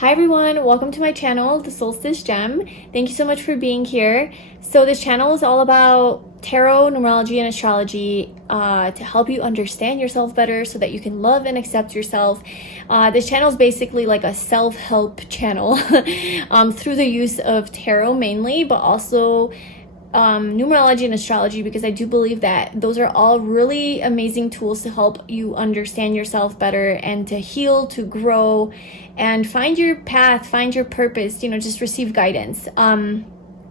Hi everyone, welcome to my channel, The Solstice Gem. Thank you so much for being here. So this channel is all about tarot, numerology, and astrology to help you understand yourself better so that you can love and accept yourself. This channel is basically like a self-help channel through the use of tarot mainly, but also numerology and astrology, because I do believe that those are all really amazing tools to help you understand yourself better and to heal, to grow, and find your path, find your purpose, just receive guidance.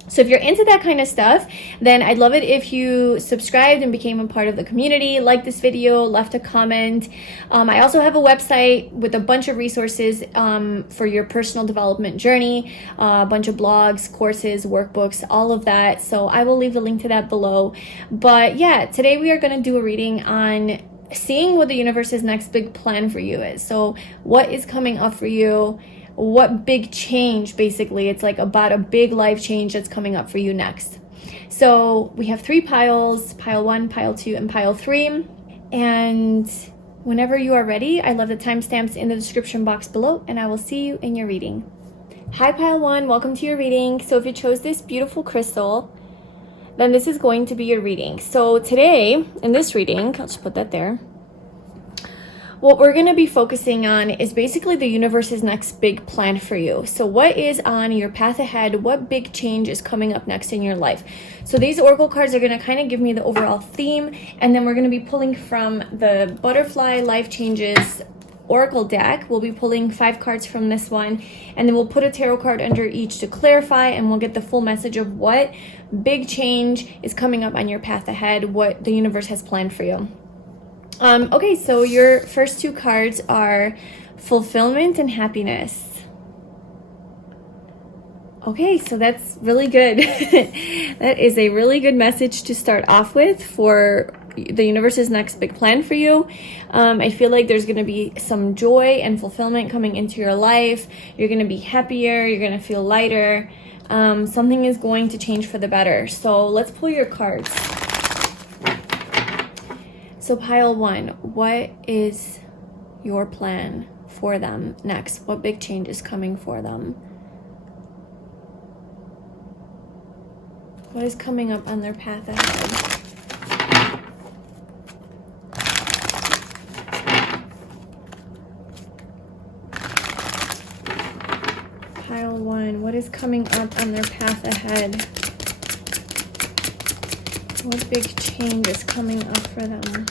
So if you're into that kind of stuff, then I'd love it if you subscribed and became a part of the community, liked this video, left a comment. I also have a website with a bunch of resources for your personal development journey, a bunch of blogs, courses, workbooks, all of that. So I will leave the link to that below. But yeah, today we are going to do a reading on seeing what the universe's next big plan for you is. So what is coming up for you? What big change, basically. It's like about a big life change that's coming up for you next. So we have 3 piles, pile 1, pile 2, and pile 3. And whenever you are ready, I love the timestamps in the description box below, and I will see you in your reading. Hi pile 1, welcome to your reading. So if you chose this beautiful crystal, then this is going to be your reading. So today, in this reading, I'll just put that there. What we're going to be focusing on is basically the universe's next big plan for you. So what is on your path ahead? What big change is coming up next in your life? So these oracle cards are going to kind of give me the overall theme, and then we're going to be pulling from the Butterfly Life Changes Oracle deck. We'll be pulling 5 cards from this one, and then we'll put a tarot card under each to clarify, and we'll get the full message of what big change is coming up on your path ahead, what the universe has planned for you. Okay, so your first 2 cards are fulfillment and happiness. Okay, so that's really good. That is a really good message to start off with for the universe's next big plan for you. I feel like there's going to be some joy and fulfillment coming into your life. You're going to be happier. You're going to feel lighter. Something is going to change for the better. So let's pull your cards. So pile 1, what is your plan for them next? What big change is coming for them? What is coming up on their path ahead? Pile 1, what is coming up on their path ahead? What big change is coming up for them?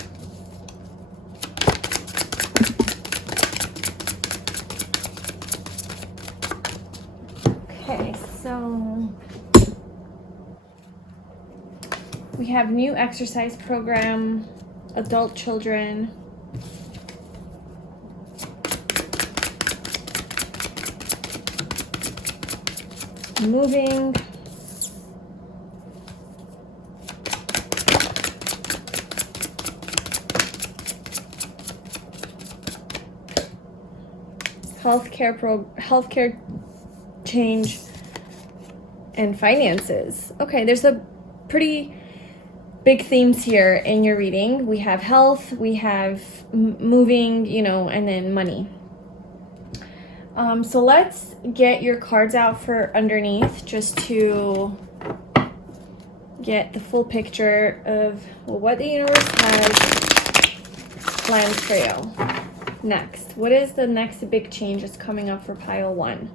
Okay, so we have new exercise program, adult children, moving, healthcare change, and finances. Okay, there's a pretty big themes here in your reading. We have health, we have moving, and then money. So let's get your cards out for underneath just to get the full picture of what the universe has planned for you. Next, what is the next big change that's coming up for pile 1?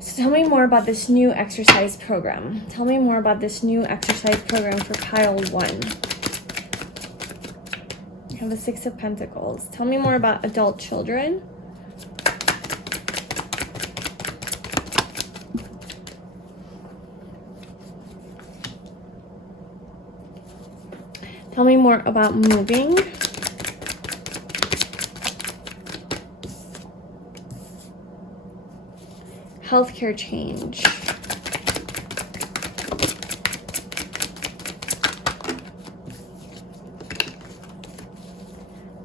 So tell me more about this new exercise program. Tell me more about this new exercise program for pile 1. You have the 6 of Pentacles. Tell me more about adult children. Tell me more about moving. Healthcare change.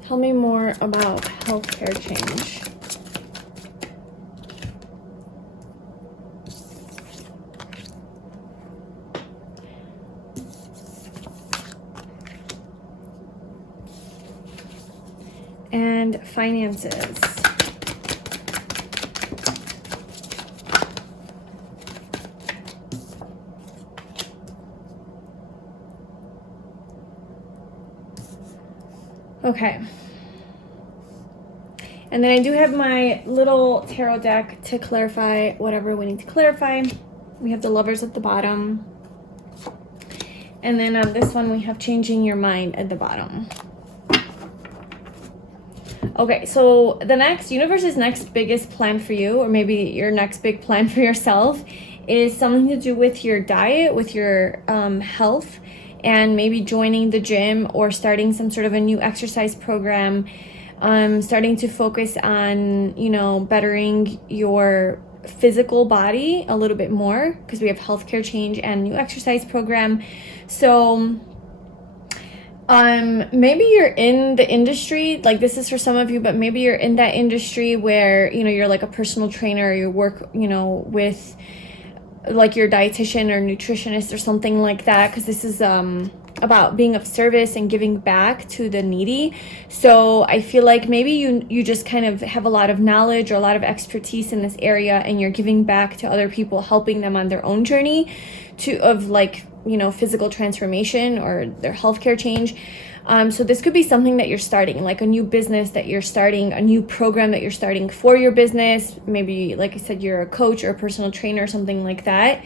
Tell me more about healthcare change. and finances. Okay. And then I do have my little tarot deck to clarify whatever we need to clarify. We have the Lovers at the bottom. And then on this one, we have Changing Your Mind at the bottom. Okay, so the universe's next biggest plan for you, or maybe your next big plan for yourself, is something to do with your diet, with your health, and maybe joining the gym or starting some sort of a new exercise program, starting to focus on, bettering your physical body a little bit more, because we have healthcare change and new exercise program. So maybe you're in the industry, like this is for some of you, but maybe you're in that industry where, you're like a personal trainer, or you work, with like your dietitian or nutritionist or something like that, because this is about being of service and giving back to the needy. So I feel like maybe you just kind of have a lot of knowledge or a lot of expertise in this area, and you're giving back to other people, helping them on their own journey of physical transformation or their healthcare change. So this could be something that you're starting, like a new business that you're starting, a new program that you're starting for your business. Maybe, like I said, you're a coach or a personal trainer or something like that.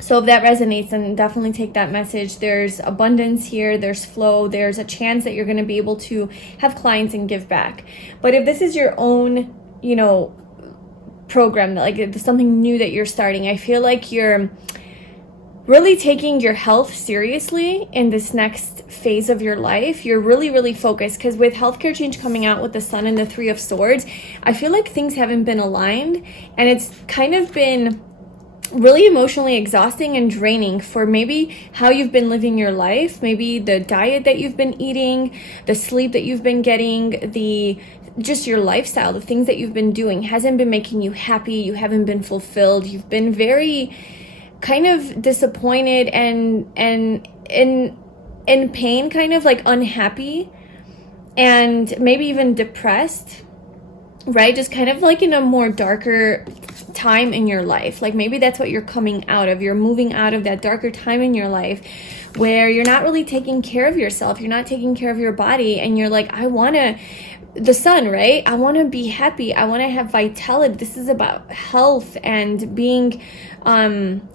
So if that resonates, then definitely take that message. There's abundance here, there's flow, there's a chance that you're going to be able to have clients and give back. But if this is your own, program, like something new that you're starting, I feel like you're really taking your health seriously in this next phase of your life. You're really, really focused, because with healthcare change coming out with the Sun and the Three of Swords, I feel like things haven't been aligned, and it's kind of been really emotionally exhausting and draining for maybe how you've been living your life, maybe the diet that you've been eating, the sleep that you've been getting, just your lifestyle, the things that you've been doing hasn't been making you happy. You haven't been fulfilled. You've been very kind of disappointed and in pain, kind of like unhappy, and maybe even depressed, right? Just kind of like in a more darker time in your life. Like maybe that's what you're coming out of. You're moving out of that darker time in your life where you're not really taking care of yourself. You're not taking care of your body, and you're like, the Sun, right? I want to be happy. I want to have vitality. This is about health and being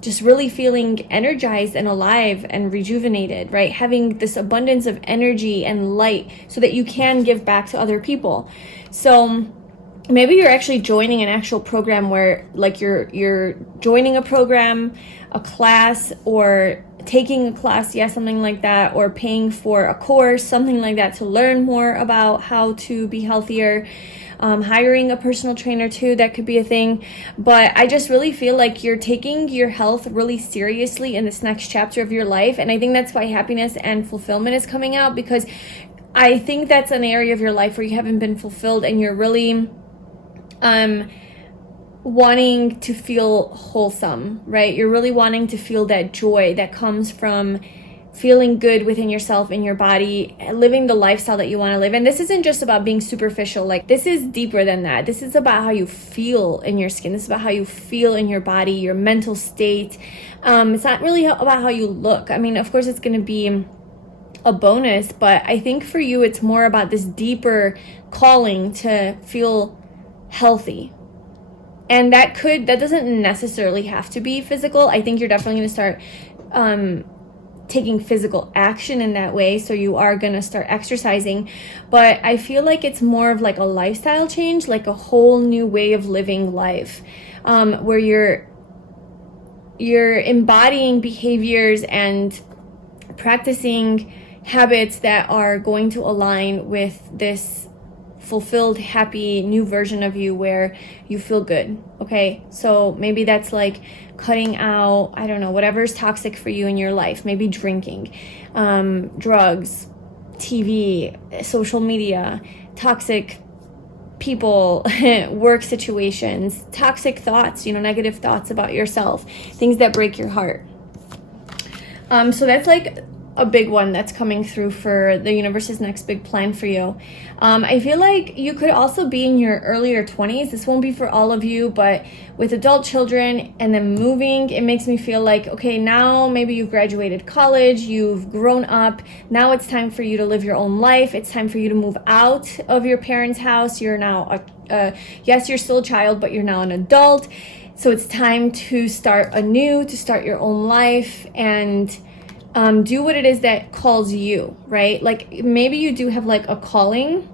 just really feeling energized and alive and rejuvenated, right? Having this abundance of energy and light so that you can give back to other people. So maybe you're actually joining an actual program where like you're joining a program, a class, or taking a class, something like that, or paying for a course, something like that, to learn more about how to be healthier. Hiring a personal trainer too, that could be a thing. But I just really feel like you're taking your health really seriously in this next chapter of your life, and I think that's why happiness and fulfillment is coming out, because I think that's an area of your life where you haven't been fulfilled, and you're really wanting to feel wholesome, right? You're really wanting to feel that joy that comes from feeling good within yourself, in your body, living the lifestyle that you want to live. And this isn't just about being superficial. Like, this is deeper than that. This is about how you feel in your skin. This is about how you feel in your body, your mental state. It's not really about how you look. I mean, of course, it's going to be a bonus, but I think for you, it's more about this deeper calling to feel healthy. And that doesn't necessarily have to be physical. I think you're definitely going to start taking physical action in that way. So you are going to start exercising. But I feel like it's more of like a lifestyle change, like a whole new way of living life, where you're embodying behaviors and practicing habits that are going to align with this fulfilled, happy, new version of you where you feel good. Okay, so maybe that's like cutting out, I don't know, whatever's toxic for you in your life. Maybe drinking, drugs, TV, social media, toxic people, work situations, toxic thoughts, negative thoughts about yourself, things that break your heart. So that's like a big one that's coming through for the universe's next big plan for you. I feel like you could also be in your earlier 20s. This won't be for all of you, but with adult children and then moving, it makes me feel like, okay, now maybe you've graduated college, you've grown up. Now it's time for you to live your own life. It's time for you to move out of your parents' house. You're now, yes, you're still a child, but you're now an adult. So it's time to start anew, to start your own life and do what it is that calls you, right? Like maybe you do have like a calling,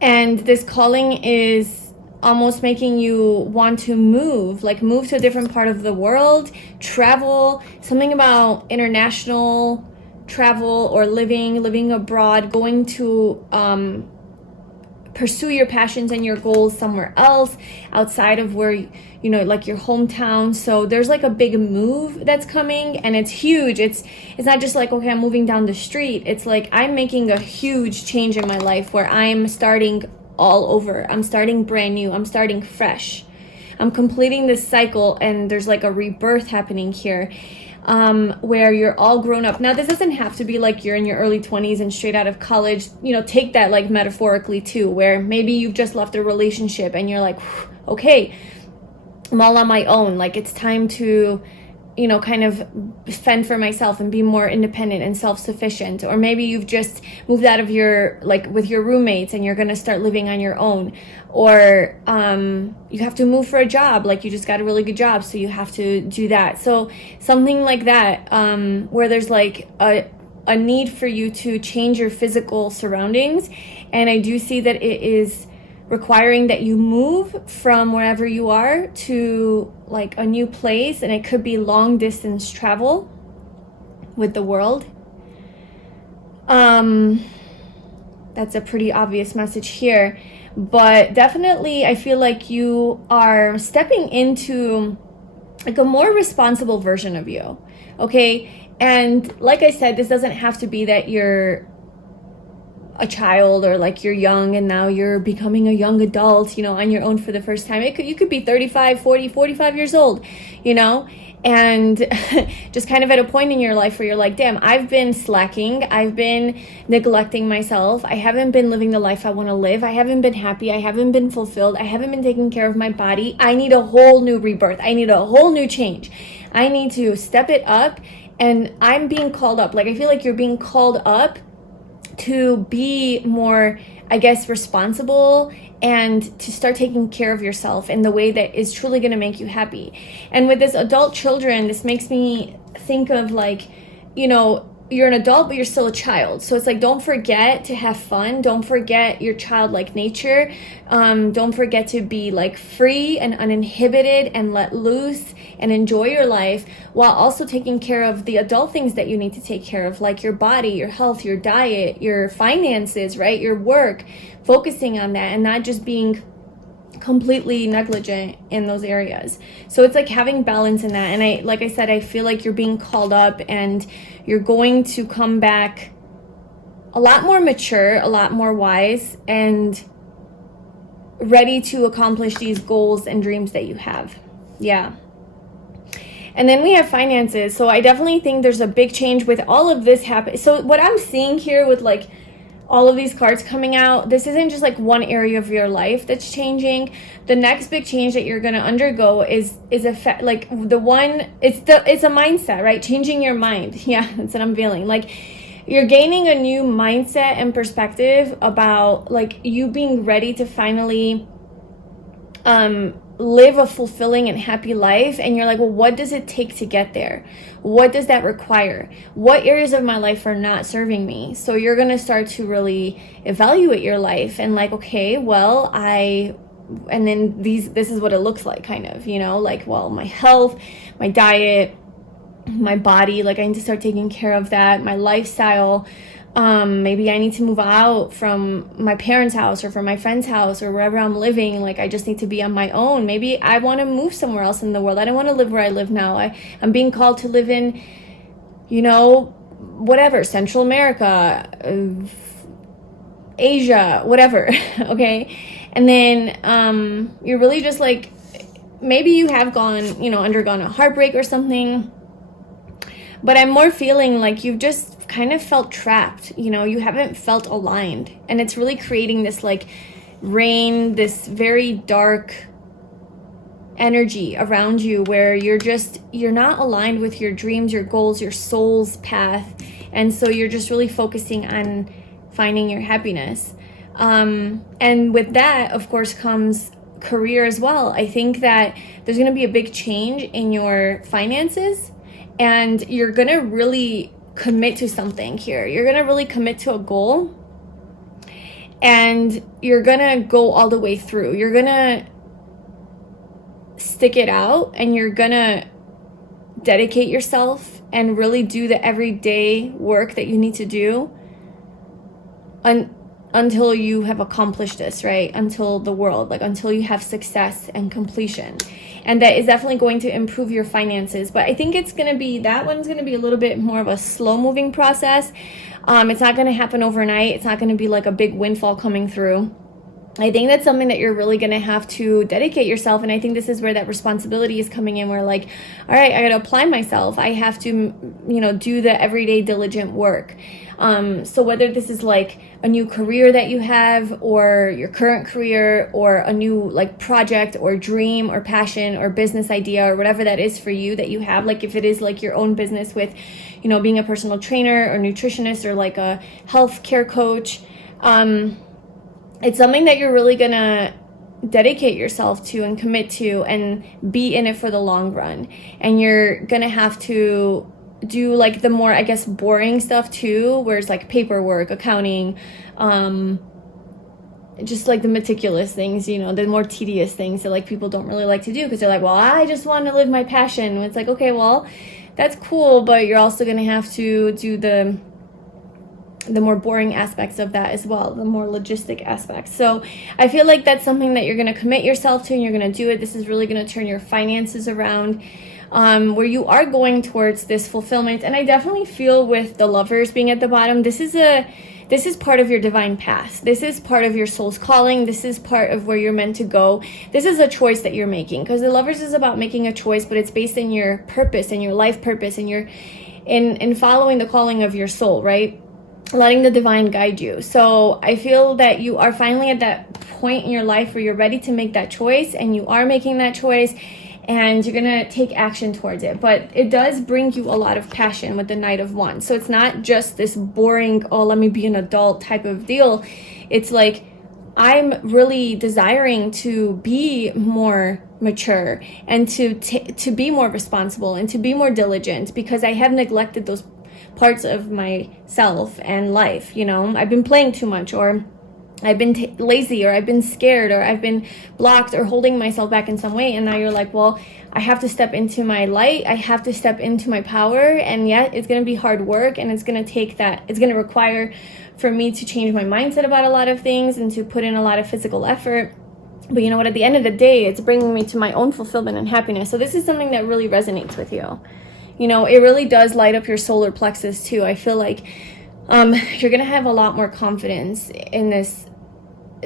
and this calling is almost making you want to move to a different part of the world, travel, something about international travel or living abroad, going to pursue your passions and your goals somewhere else outside of where, you know, like your hometown. So there's like a big move that's coming, and it's huge. It's not just like, okay, I'm moving down the street. It's like I'm making a huge change in my life where I'm starting all over. I'm starting brand new. I'm starting fresh. I'm completing this cycle, and there's like a rebirth happening here. Where you're all grown up. Now, this doesn't have to be like you're in your early 20s and straight out of college. You know, take that like metaphorically too, where maybe you've just left a relationship and you're like, okay, I'm all on my own. Like it's time to, you know, kind of fend for myself and be more independent and self-sufficient. Or maybe you've just moved out of your, like with your roommates and you're going to start living on your own. Or you have to move for a job, like you just got a really good job, so you have to do that. So something like that, where there's like a need for you to change your physical surroundings. And I do see that it is requiring that you move from wherever you are to like a new place, and it could be long distance travel with the world. That's a pretty obvious message here, but definitely I feel like you are stepping into like a more responsible version of you. Okay, and like I said, this doesn't have to be that you're a child or like you're young and now you're becoming a young adult, you know, on your own for the first time. You could be 35, 40, 45 years old, you know, and just kind of at a point in your life where you're like, damn, I've been slacking. I've been neglecting myself. I haven't been living the life I want to live. I haven't been happy. I haven't been fulfilled. I haven't been taking care of my body. I need a whole new rebirth. I need a whole new change. I need to step it up, and I'm being called up. Like, I feel like you're being called up to be more, I guess, responsible and to start taking care of yourself in the way that is truly going to make you happy. And with this adult children, this makes me think of like, you know, you're an adult, but you're still a child. So it's like, don't forget to have fun. Don't forget your childlike nature. Don't forget to be like free and uninhibited and let loose and enjoy your life, while also taking care of the adult things that you need to take care of, like your body, your health, your diet, your finances, right? Your work, focusing on that and not just being completely negligent in those areas. So it's like having balance in that. And like I said, I feel like you're being called up and you're going to come back a lot more mature, a lot more wise, and ready to accomplish these goals and dreams that you have. Yeah. And then we have finances. So I definitely think there's a big change with all of this happen. So what I'm seeing here with like all of these cards coming out, this isn't just like one area of your life that's changing. The next big change that you're going to undergo is like the one, it's a mindset, right? Changing your mind. Yeah, that's what I'm feeling. Like you're gaining a new mindset and perspective about like you being ready to finally live a fulfilling and happy life. And you're like, well, what does it take to get there? What does that require? What areas of my life are not serving me? So you're going to start to really evaluate your life and like, okay, well, and then this is what it looks like, kind of, you know, like, well, my health, my diet, my body, like I need to start taking care of that, my lifestyle. Maybe I need to move out from my parents' house or from my friend's house or wherever I'm living. Like I just need to be on my own. Maybe I want to move somewhere else in the world. I don't want to live where I live now. I'm being called to live in, you know, whatever, Central America, Asia, whatever. Okay. And then you're really just like, maybe you have undergone a heartbreak or something. But I'm more feeling like you've just kind of felt trapped, you know, you haven't felt aligned. And it's really creating this like rain, this very dark energy around you where you're not aligned with your dreams, your goals, your soul's path. And so you're just really focusing on finding your happiness. And with that, of course, comes career as well. I think that there's going to be a big change in your finances, and you're going to really commit to something here. You're going to really commit to a goal, and you're going to go all the way through. You're going to stick it out, and you're going to dedicate yourself and really do the everyday work that you need to do until you have accomplished this, right? Until the world, like until you have success and completion. And that is definitely going to improve your finances. But I think that one's going to be a little bit more of a slow moving process. It's not going to happen overnight. It's not going to be like a big windfall coming through. I think that's something that you're really going to have to dedicate yourself. And I think this is where that responsibility is coming in, where like, all right, I got to apply myself. I have to, you know, do the everyday diligent work. So whether this is like a new career that you have, or your current career, or a new like project or dream or passion or business idea, or whatever that is for you that you have, like if it is like your own business with, you know, being a personal trainer or nutritionist or like a health care coach, it's something that you're really going to dedicate yourself to and commit to and be in it for the long run. And you're going to have to do like the more, I guess, boring stuff too, where it's like paperwork, accounting, just like the meticulous things, you know, the more tedious things that like people don't really like to do because they're like, well, I just want to live my passion. And it's like, okay, well, that's cool, but you're also going to have to do the more boring aspects of that as well, the more logistic aspects. So I feel like that's something that you're going to commit yourself to, and you're going to do it. This is really going to turn your finances around, where you are going towards this fulfillment. And I definitely feel with the Lovers being at the bottom, this is part of your divine path. This is part of your soul's calling. This is part of where you're meant to go. This is a choice that you're making, because the Lovers is about making a choice, but it's based in your purpose and your life purpose, and you're in following the calling of your soul, right? Letting the divine guide you. So I feel that you are finally at that point in your life where you're ready to make that choice, and you are making that choice, and you're going to take action towards it. But it does bring you a lot of passion with the Knight of Wands. So it's not just this boring, oh, let me be an adult type of deal. It's like, I'm really desiring to be more mature and to be more responsible and to be more diligent, because I have neglected those parts of myself and life. You know, I've been playing too much, or I've been lazy, or I've been scared, or I've been blocked or holding myself back in some way. And now you're like, well, I have to step into my light. I have to step into my power. And yet it's going to be hard work, and it's going to require for me to change my mindset about a lot of things and to put in a lot of physical effort. But you know what, at the end of the day, it's bringing me to my own fulfillment and happiness. So this is something that really resonates with you. You know, it really does light up your solar plexus too. I feel like you're going to have a lot more confidence in this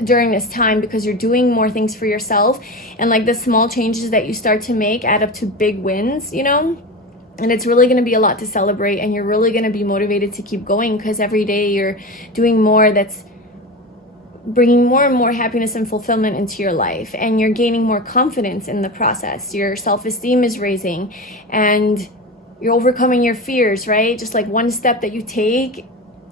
during this time, because you're doing more things for yourself, and like the small changes that you start to make add up to big wins, you know, and it's really going to be a lot to celebrate, and you're really going to be motivated to keep going, because every day you're doing more that's bringing more and more happiness and fulfillment into your life, and you're gaining more confidence in the process. Your self-esteem is raising, and you're overcoming your fears, right? Just like one step that you take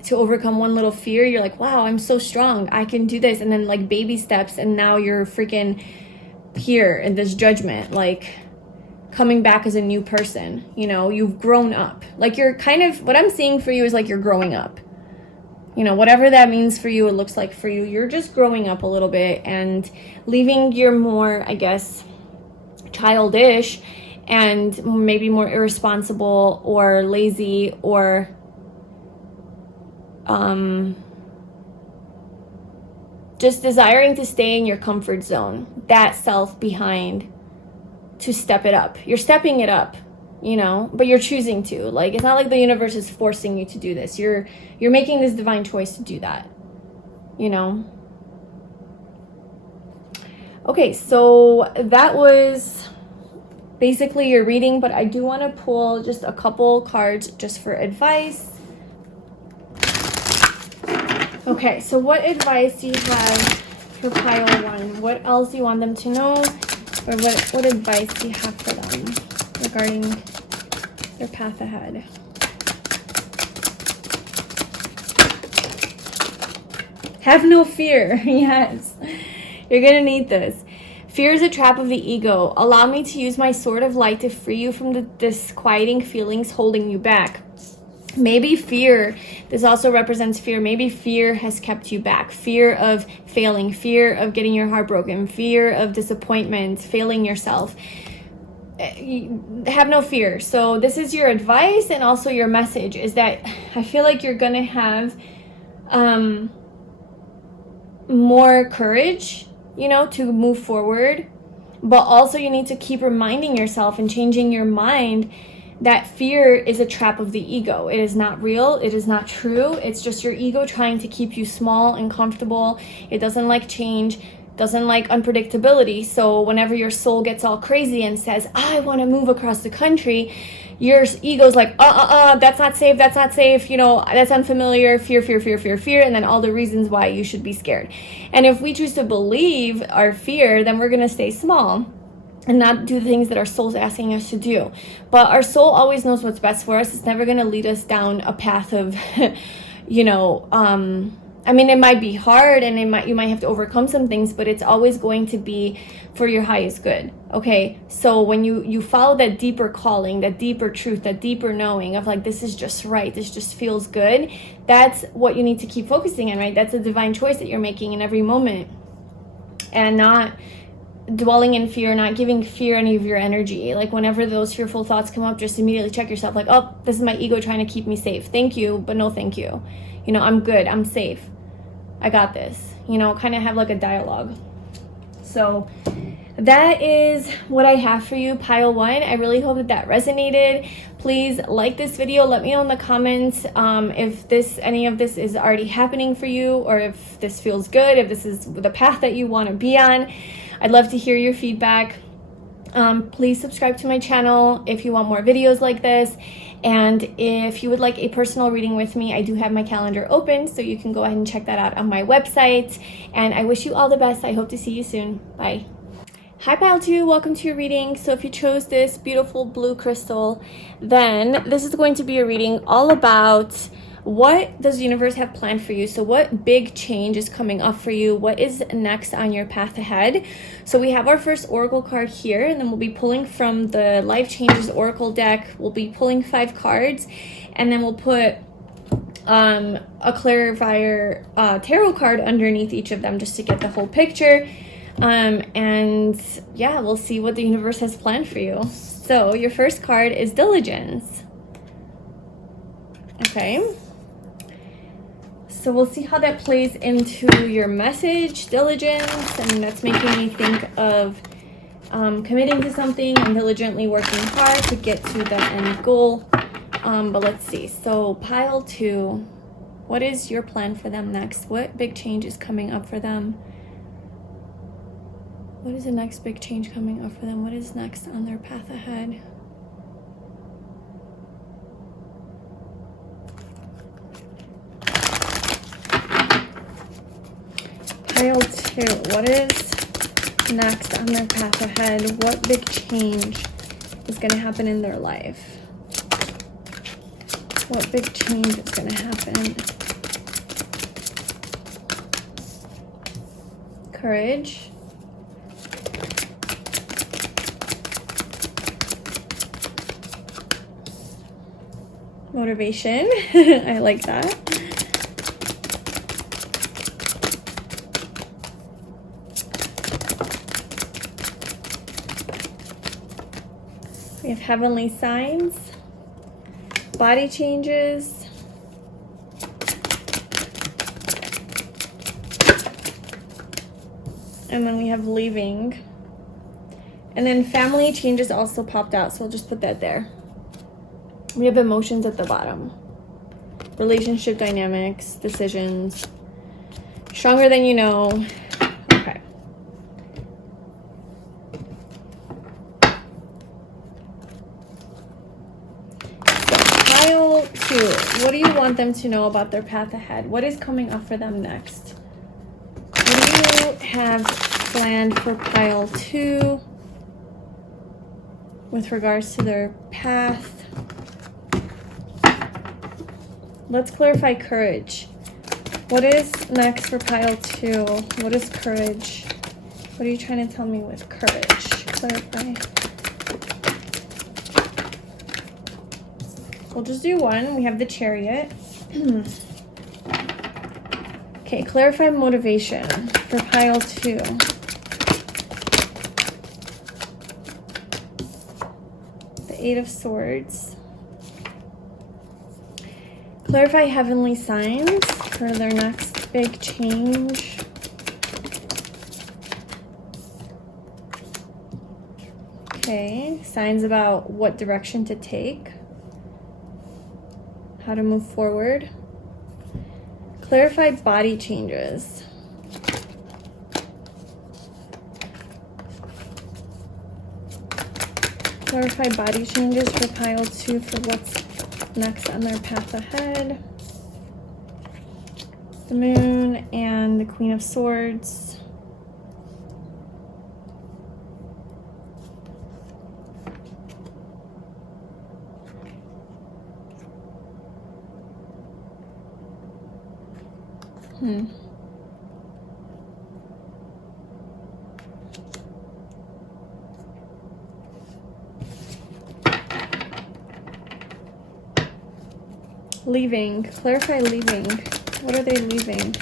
to overcome one little fear, you're like, wow, I'm so strong, I can do this. And then like baby steps, and now you're freaking here in this judgment, like coming back as a new person. You know, you've grown up. Like you're kind of, what I'm seeing for you is like you're growing up. You know, whatever that means for you, it looks like for you, you're just growing up a little bit and leaving your more, I guess, childish and maybe more irresponsible or lazy or just desiring to stay in your comfort zone, that self behind, to step it up. You're stepping it up, you know, but you're choosing to. Like, it's not like the universe is forcing you to do this. You're making this divine choice to do that, you know. Okay, so that was basically your reading, but I do want to pull just a couple cards just for advice. Okay, so what advice do you have for pile 1? What else do you want them to know? Or what advice do you have for them regarding their path ahead? Have no fear. Yes, you're going to need this. Fear is a trap of the ego. Allow me to use my sword of light to free you from the disquieting feelings holding you back. Maybe fear, this also represents fear. Maybe fear has kept you back. Fear of failing, fear of getting your heart broken, fear of disappointment, failing yourself. Have no fear. So this is your advice and also your message is that I feel like you're going to have more courage, you know, to move forward. But also you need to keep reminding yourself and changing your mind that fear is a trap of the ego. It is not real. It is not true. It's just your ego trying to keep you small and comfortable. It doesn't like change, doesn't like unpredictability. So whenever your soul gets all crazy and says, I want to move across the country, your ego's like, that's not safe, that's not safe, you know, that's unfamiliar, fear, fear, fear, fear, fear, and then all the reasons why you should be scared. And if we choose to believe our fear, then we're going to stay small and not do the things that our soul's asking us to do. But our soul always knows what's best for us. It's never going to lead us down a path of, you know, I mean, it might be hard and you might have to overcome some things, but it's always going to be for your highest good. Okay. So when you follow that deeper calling, that deeper truth, that deeper knowing of like, this is just right, this just feels good. That's what you need to keep focusing on, right? That's a divine choice that you're making in every moment, and not dwelling in fear, not giving fear any of your energy. Like whenever those fearful thoughts come up, just immediately check yourself like, oh, this is my ego trying to keep me safe. Thank you, but no thank you. You know, I'm good, I'm safe, I got this. You know, kind of have like a dialogue. So that is what I have for you, pile 1. I really hope that resonated. Please like this video. Let me know in the comments if any of this is already happening for you, or if this feels good, if this is the path that you want to be on. I'd love to hear your feedback. Please subscribe to my channel if you want more videos like this. And if you would like a personal reading with me, I do have my calendar open, so you can go ahead and check that out on my website. And I wish you all the best. I hope to see you soon. Bye. Hi pile 2, welcome to your reading. So if you chose this beautiful blue crystal, then this is going to be a reading all about what does the universe have planned for you. So what big change is coming up for you? What is next on your path ahead? So we have our first oracle card here, and then we'll be pulling from the Life Changes Oracle deck. We'll be pulling 5 cards, and then we'll put a clarifier tarot card underneath each of them just to get the whole picture. And yeah, we'll see what the universe has planned for you. So your first card is Diligence. Okay. So we'll see how that plays into your message, diligence, and that's making me think of committing to something and diligently working hard to get to the end goal. But let's see. So pile 2, what is your plan for them next? What big change is coming up for them? What is the next big change coming up for them? What is next on their path ahead? Pile 2, what is next on their path ahead? What big change is going to happen in their life? What big change is going to happen? Courage. Motivation. I like that. We have heavenly signs, body changes, and then we have leaving, and then family changes also popped out, so we'll just put that there. We have emotions at the bottom, relationship dynamics, decisions, stronger than you know. Okay. 2, what do you want them to know about their path ahead? What is coming up for them next? What do you have planned for pile 2 with regards to their path? Let's clarify courage. What is next for pile 2? What is courage? What are you trying to tell me with courage? Clarify. We'll just do one. We have the Chariot. Okay, clarify motivation for pile 2. The 8 of Swords. Clarify heavenly signs for their next big change. Okay, signs about what direction to take, how to move forward. Clarify body changes. Clarify body changes for pile 2 for what's next on their path ahead. The Moon and the Queen of Swords. Leaving. Clarify leaving. What are they leaving?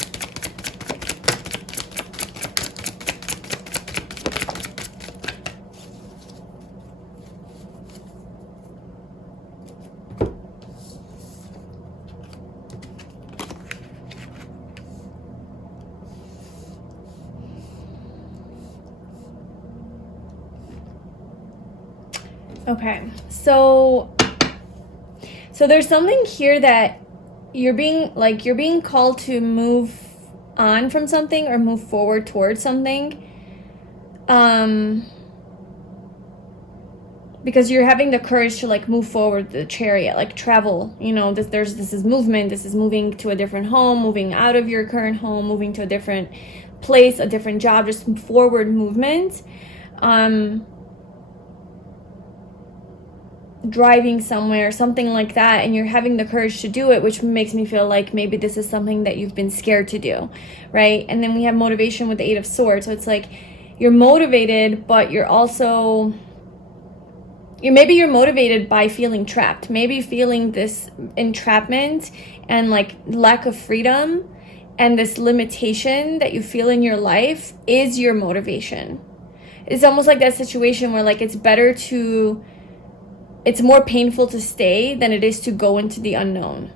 Okay, so there's something here that you're being called to move on from something or move forward towards something, because you're having the courage to like move forward, the Chariot, like travel, you know, this is movement, this is moving to a different home, moving out of your current home, moving to a different place, a different job, just forward movement. Driving somewhere, something like that, and you're having the courage to do it, which makes me feel like maybe this is something that you've been scared to do, right? And then we have motivation with the 8 of Swords, so it's like you're motivated, but you're motivated by feeling trapped, maybe feeling this entrapment and like lack of freedom, and this limitation that you feel in your life is your motivation. It's almost like that situation where like it's more painful to stay than it is to go into the unknown,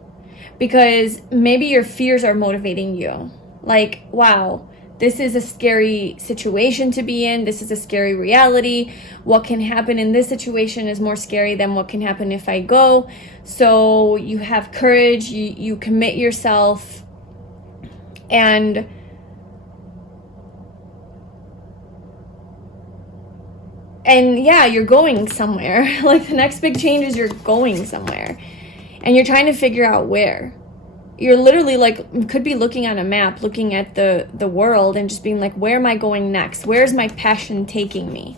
because maybe your fears are motivating you. Like, wow, this is a scary situation to be in. This is a scary reality. What can happen in this situation is more scary than what can happen if I go. So you have courage, you commit yourself, and yeah, you're going somewhere. Like the next big change is you're going somewhere, and you're trying to figure out where. You're literally like, could be looking on a map, looking at the world and just being like, where am I going next? Where's my passion taking me?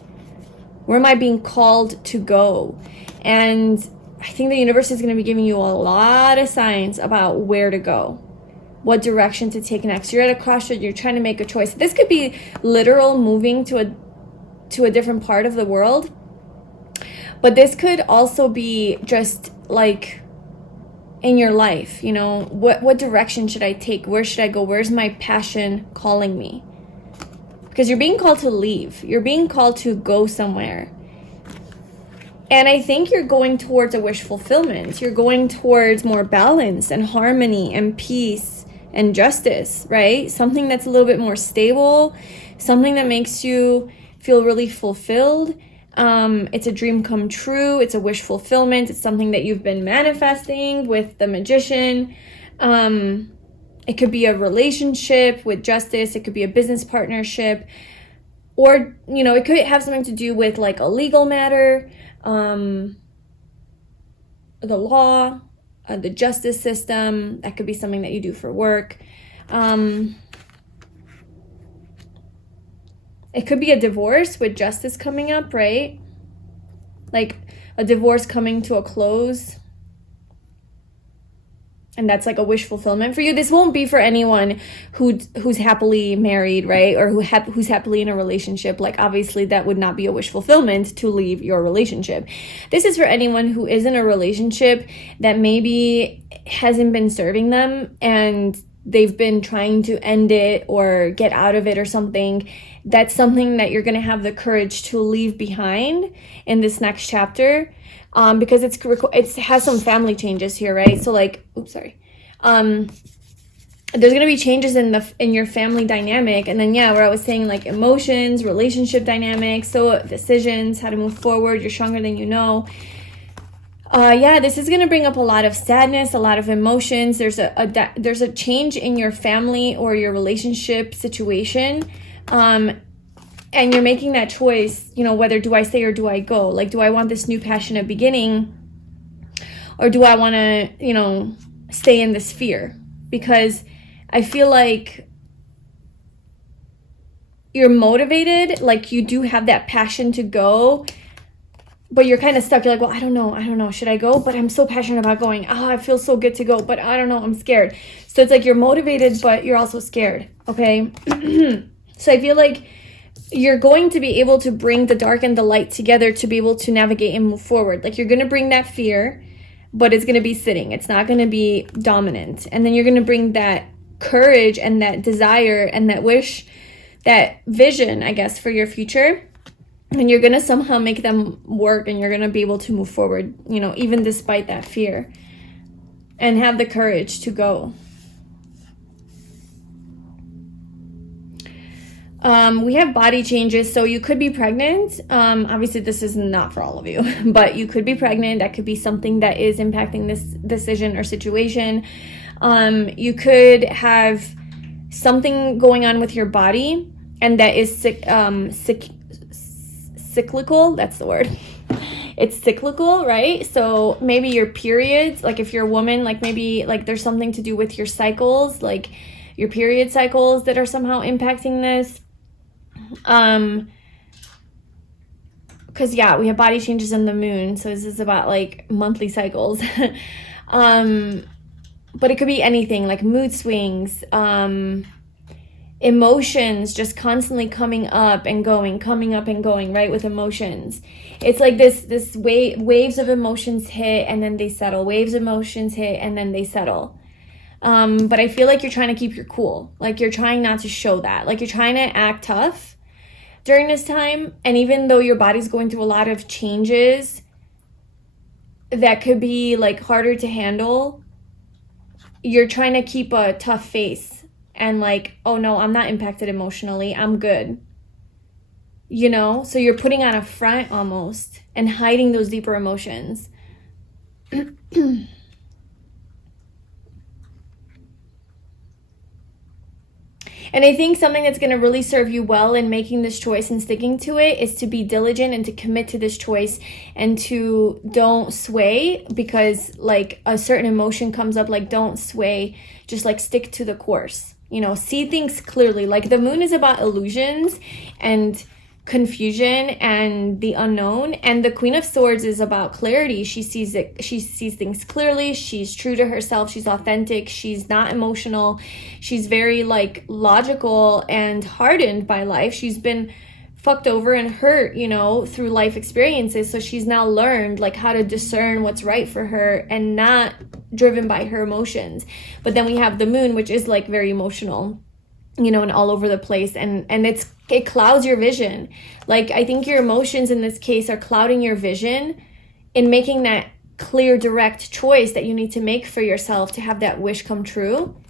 Where am I being called to go? And I think the universe is going to be giving you a lot of signs about where to go, what direction to take next. You're at a crossroad, you're trying to make a choice. This could be literal moving to a different part of the world, but this could also be just like in your life, you know, what direction should I take? Where should I go? Where's my passion calling me? Because you're being called to leave. You're being called to go somewhere. And I think you're going towards a wish fulfillment. You're going towards more balance and harmony and peace and justice, right? Something that's a little bit more stable, something that makes you feel really fulfilled. It's a dream come true. It's a wish fulfillment. It's something that you've been manifesting with the Magician. It could be a relationship with justice. It could be a business partnership, or, you know, it could have something to do with like a legal matter, the law, the justice system. That could be something that you do for work. It could be a divorce with justice coming up, right? Like a divorce coming to a close. And that's like a wish fulfillment for you. This won't be for anyone who's happily married, right? Or who's happily in a relationship. Like, obviously, that would not be a wish fulfillment to leave your relationship. This is for anyone who is in a relationship that maybe hasn't been serving them and they've been trying to end it or get out of it or something. That's something that you're going to have the courage to leave behind in this next chapter. Because it has some family changes here, right? So like, oops, sorry. There's gonna be changes in your family dynamic, and then where I was saying like emotions, relationship dynamics, so decisions, how to move forward. You're stronger than you know. This is gonna bring up a lot of sadness, a lot of emotions. There's a change in your family or your relationship situation. And you're making that choice, whether do I stay or do I go? Like, do I want this new passionate beginning? Or do I want to, stay in this fear? Because I feel like you're motivated, like you do have that passion to go, but you're kind of stuck. You're like, well, I don't know. Should I go? But I'm so passionate about going. I feel so good to go, but I don't know. I'm scared. So it's like you're motivated, but you're also scared. Okay. So I feel like you're going to be able to bring the dark and the light together to be able to navigate and move forward. Like, you're going to bring that fear, but it's going to be sitting. It's not going to be dominant. And then you're going to bring that courage and that desire and that wish, that vision, I guess, for your future. And you're going to somehow make them work, and you're going to be able to move forward, even despite that fear, and have the courage to go. We have body changes, so you could be pregnant. Obviously, this is not for all of you, but you could be pregnant. That could be something that is impacting this decision or situation. You could have something going on with your body, and that is cyclical. That's the word. It's cyclical, right? So maybe your periods, like if you're a woman, like maybe like there's something to do with your cycles, like your period cycles that are somehow impacting this. Because we have body changes in the moon, so this is about like monthly cycles. But it could be anything, like mood swings, emotions just constantly coming up and going, right? With emotions, it's like this waves of emotions hit and then they settle, waves of emotions hit and then they settle. But I feel like you're trying to keep your cool. Like, you're trying not to show that. Like, you're trying to act tough during this time. And even though your body's going through a lot of changes that could be like harder to handle, you're trying to keep a tough face and like, oh no, I'm not impacted emotionally. I'm good. So you're putting on a front almost and hiding those deeper emotions. And I think something that's going to really serve you well in making this choice and sticking to it is to be diligent and to commit to this choice, and to don't sway because like a certain emotion comes up. Like, don't sway, just like stick to the course, see things clearly. Like, the moon is about illusions and confusion and the unknown, and the Queen of Swords is about clarity. She sees things clearly. She's true to herself. She's authentic. She's not emotional. She's very like logical and hardened by life. She's been fucked over and hurt, through life experiences. So she's now learned like how to discern what's right for her and not driven by her emotions. But then we have the moon, which is like very emotional, and all over the place, and it clouds your vision. Like, I think your emotions in this case are clouding your vision in making that clear, direct choice that you need to make for yourself to have that wish come true.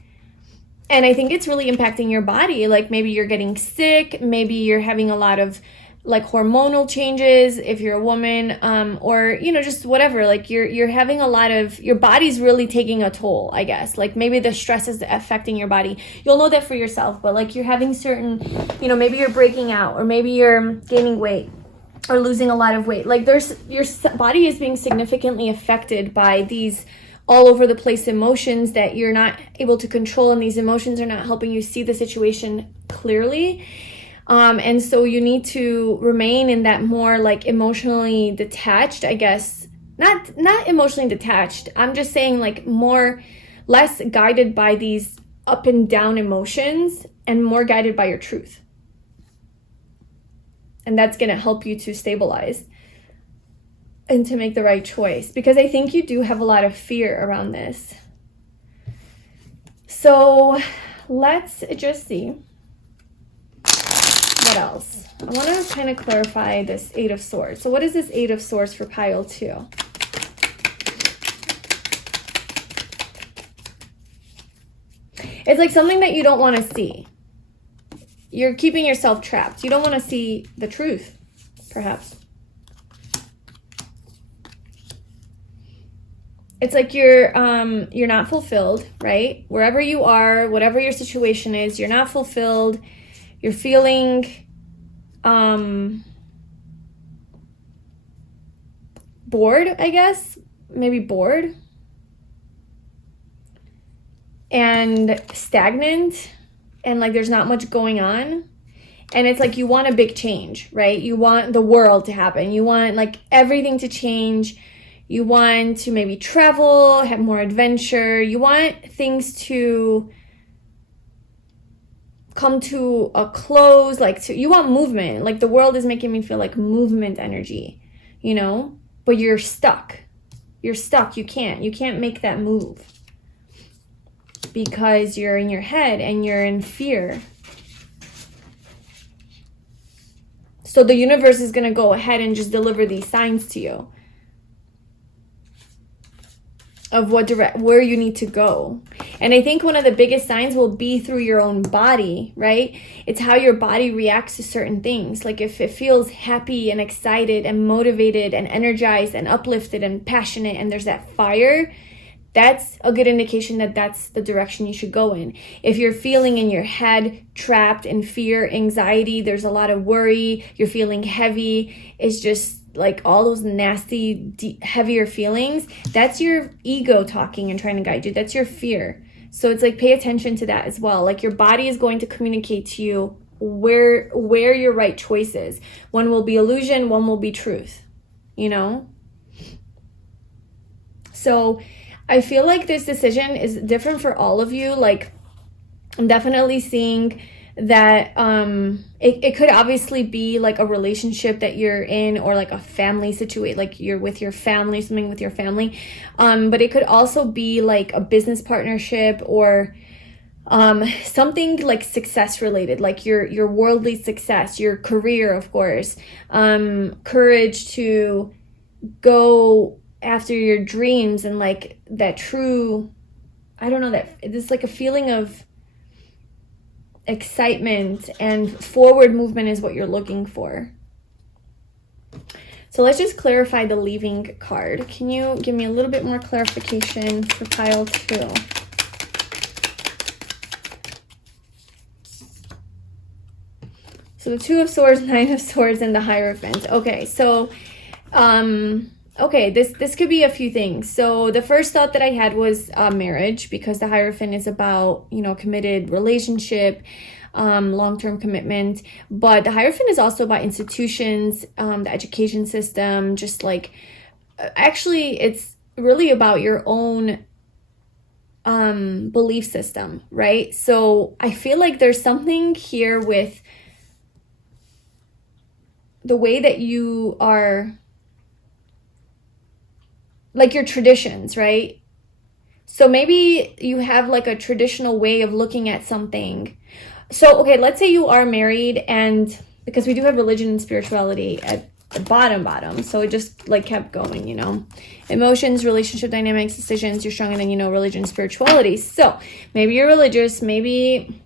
And I think it's really impacting your body. Like, maybe you're getting sick, maybe you're having a lot of like hormonal changes if you're a woman, or just whatever. Like, you're having a lot of, your body's really taking a toll, I guess. Like, maybe the stress is affecting your body. You'll know that for yourself, but like, you're having certain, maybe you're breaking out, or maybe you're gaining weight or losing a lot of weight. Like, your body is being significantly affected by these all over the place emotions that you're not able to control, and these emotions are not helping you see the situation clearly. And so you need to remain in that more like emotionally detached, I guess. Not emotionally detached. I'm just saying like less guided by these up and down emotions and more guided by your truth. And that's going to help you to stabilize and to make the right choice, because I think you do have a lot of fear around this. So let's just see. What else? I want to kind of clarify this Eight of Swords. So what is this Eight of Swords for pile 2? It's like something that you don't want to see. You're keeping yourself trapped. You don't want to see the truth, perhaps. It's like you're not fulfilled, right? Wherever you are, whatever your situation is, you're not fulfilled. You're feeling bored, I guess. Maybe bored. And stagnant. And like there's not much going on. And it's like you want a big change, right? You want the world to happen. You want like everything to change. You want to maybe travel, have more adventure. You want things to come to a close, you want movement. Like the world is making me feel like movement energy, you know? But you're stuck. You're stuck. You can't make that move because you're in your head and you're in fear. So the universe is going to go ahead and just deliver these signs to you of where you need to go. And I think one of the biggest signs will be through your own body, right? It's how your body reacts to certain things. Like if it feels happy and excited and motivated and energized and uplifted and passionate and there's that fire, that's a good indication that that's the direction you should go in. If you're feeling in your head trapped in fear, anxiety, there's a lot of worry, you're feeling heavy, it's just like all those nasty, deep, heavier feelings, that's your ego talking and trying to guide you. That's your fear. So it's like pay attention to that as well. Like your body is going to communicate to you where your right choice is. One will be illusion, one will be truth, you know? So I feel like this decision is different for all of you. Like I'm definitely seeing that it could obviously be like a relationship that you're in, or like a family situation, like you're with your family, something with your family, but it could also be like a business partnership, or something like success related, like your worldly success, your career, of course, courage to go after your dreams, and like that true, I don't know, that it's like a feeling of excitement and forward movement is what you're looking for. So let's just clarify the leaving card. Can you give me a little bit more clarification for pile 2? So the Two of Swords, Nine of Swords, and the Hierophant. Okay, so okay, this could be a few things. So the first thought that I had was marriage, because the Hierophant is about, you know, committed relationship, long-term commitment. But the Hierophant is also about institutions, the education system, just like, actually, it's really about your own belief system, right? So I feel like there's something here with the way that you are, like your traditions, right? So maybe you have like a traditional way of looking at something. So, okay, let's say you are married, and because we do have religion and spirituality at the bottom, so it just like kept going, you know, emotions, relationship dynamics, decisions, you're stronger than, you know, religion, spirituality. So maybe you're religious, maybe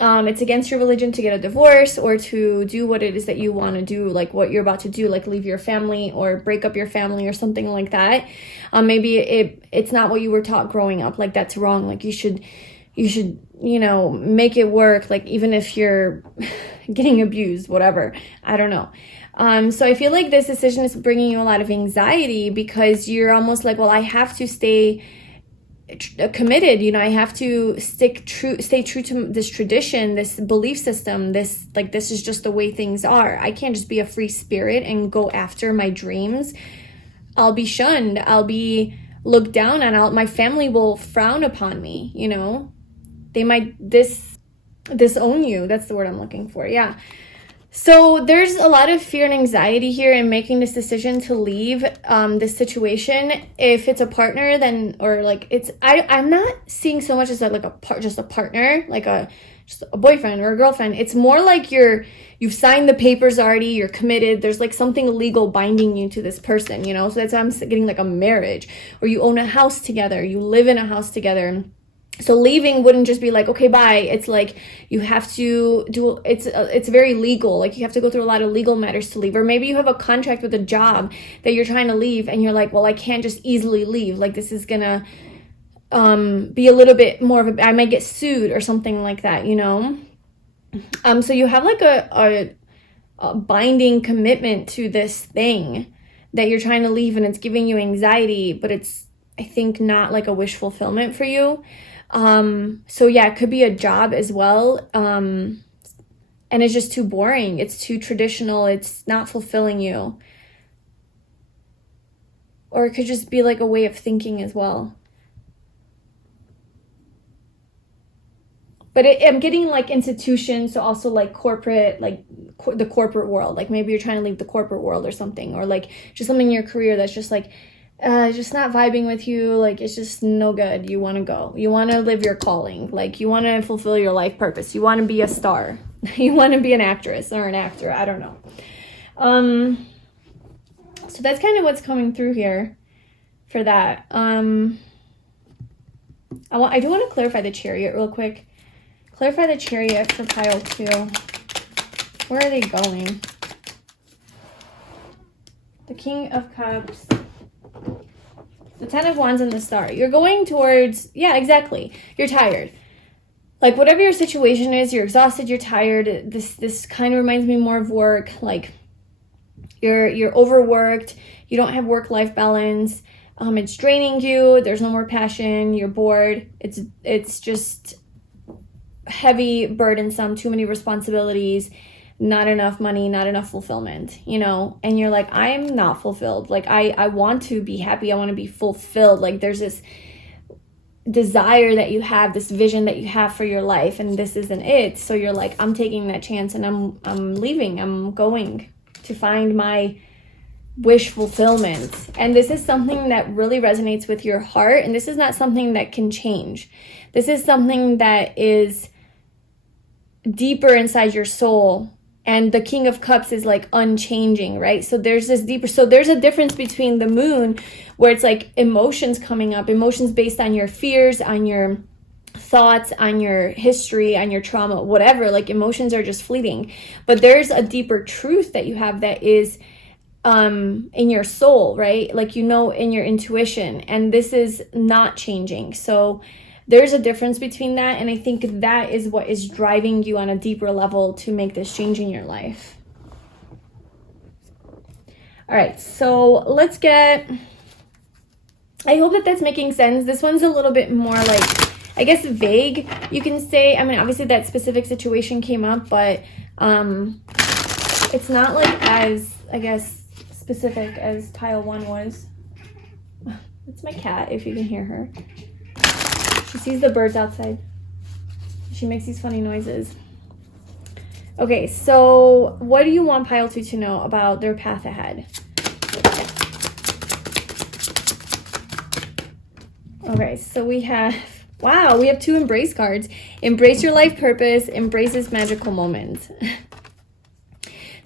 it's against your religion to get a divorce or to do what it is that you want to do, like what you're about to do, like leave your family or break up your family or something like that. Maybe it's not what you were taught growing up, like that's wrong, like you should, you know, make it work, like even if you're getting abused, whatever, I don't know. So I feel like this decision is bringing you a lot of anxiety because you're almost like, well, I have to stay committed, you know, I have to stay true to this tradition, this belief system, this is just the way things are. I can't just be a free spirit and go after my dreams. I'll be shunned, I'll be looked down on, my family will frown upon me, you know, they might disown you. That's the word I'm looking for. Yeah. So there's a lot of fear and anxiety here in making this decision to leave this situation. If it's a partner, then, or like I'm not seeing so much as just a partner, like just a boyfriend or a girlfriend. It's more like you've signed the papers already, you're committed. There's like something legal binding you to this person, you know? So that's why I'm getting like a marriage, or you own a house together, you live in a house together. So leaving wouldn't just be like, okay, bye. It's like you have to do, it's very legal. Like you have to go through a lot of legal matters to leave. Or maybe you have a contract with a job that you're trying to leave and you're like, well, I can't just easily leave. Like this is gonna be a little bit more of I might get sued or something like that, you know? So you have like a binding commitment to this thing that you're trying to leave, and it's giving you anxiety, but it's, I think, not like a wish fulfillment for you. So yeah, it could be a job as well. And it's just too boring. It's too traditional. It's not fulfilling you. Or it could just be like a way of thinking as well. But I'm getting like institutions, so also like corporate, like the corporate world. Like maybe you're trying to leave the corporate world or something, or like just something in your career that's just like, just not vibing with you. Like it's just no good. You want to go. You want to live your calling. Like you want to fulfill your life purpose. You want to be a star. You want to be an actress or an actor. I don't know. So that's kind of what's coming through here for that. I do want to clarify the Chariot real quick. Clarify the Chariot for pile 2. Where are they going? The King of Cups. The Ten of Wands and the Star. You're going towards, yeah, exactly. You're tired. Like whatever your situation is, you're exhausted, you're tired. This kind of reminds me more of work. Like you're overworked. You don't have work-life balance. It's draining you. There's no more passion. You're bored. It's just heavy, burdensome, too many responsibilities, not enough money, not enough fulfillment, you know? And you're like, I'm not fulfilled. Like I want to be happy. I want to be fulfilled. Like there's this desire that you have, this vision that you have for your life, and this isn't it. So you're like, I'm taking that chance and I'm leaving. I'm going to find my wish fulfillment. And this is something that really resonates with your heart, and this is not something that can change. This is something that is deeper inside your soul, and the King of Cups is like unchanging, right? So there's this deeper, so there's a difference between the Moon, where it's like emotions coming up, emotions based on your fears, on your thoughts, on your history, on your trauma, whatever. Like emotions are just fleeting, but there's a deeper truth that you have that is in your soul, right? Like, you know, in your intuition, and this is not changing. So there's a difference between that, and I think that is what is driving you on a deeper level to make this change in your life. All right, so let's get, I hope that that's making sense. This one's a little bit more like, I guess, vague, you can say. I mean, obviously that specific situation came up, but it's not like as, I guess, specific as pile 1 was. It's my cat, if you can hear her. She sees the birds outside. She makes these funny noises. Okay, so what do you want pile 2 to know about their path ahead? Okay, so we have, wow, we have 2 embrace cards. Embrace your life purpose, embrace this magical moment.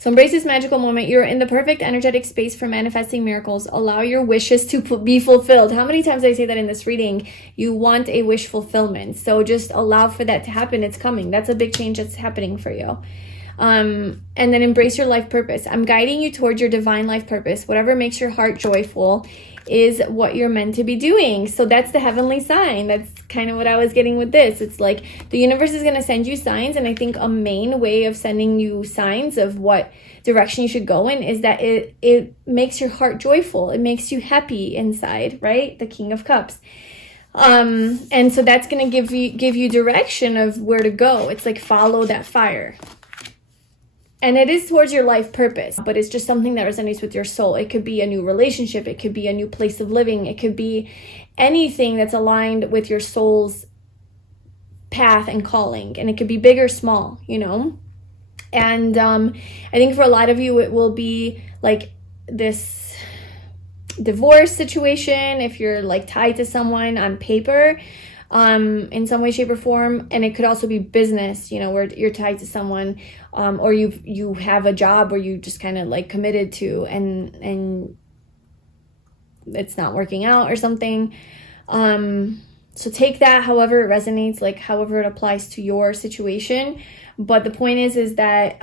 So embrace this magical moment. You're in the perfect energetic space for manifesting miracles. Allow your wishes to be fulfilled. How many times did I say that in this reading? You want a wish fulfillment. So just allow for that to happen. It's coming. That's a big change that's happening for you. And then embrace your life purpose. I'm guiding you towards your divine life purpose. Whatever makes your heart joyful is what you're meant to be doing. So that's the heavenly sign. That's kind of what I was getting with this. It's like the universe is going to send you signs. And I think a main way of sending you signs of what direction you should go in is that it makes your heart joyful. It makes you happy inside, right? The King of Cups. And so that's going to give you direction of where to go. It's like follow that fire. And it is towards your life purpose, but it's just something that resonates with your soul. It could be a new relationship. It could be a new place of living. It could be anything that's aligned with your soul's path and calling. And it could be big or small, you know? And I think for a lot of you, it will be like this divorce situation, if you're like tied to someone on paper, in some way, shape, or form. And it could also be business, you know, where you're tied to someone, or you have a job where you just kind of like committed to and it's not working out or something. So take that however it resonates, like however it applies to your situation. But the point is that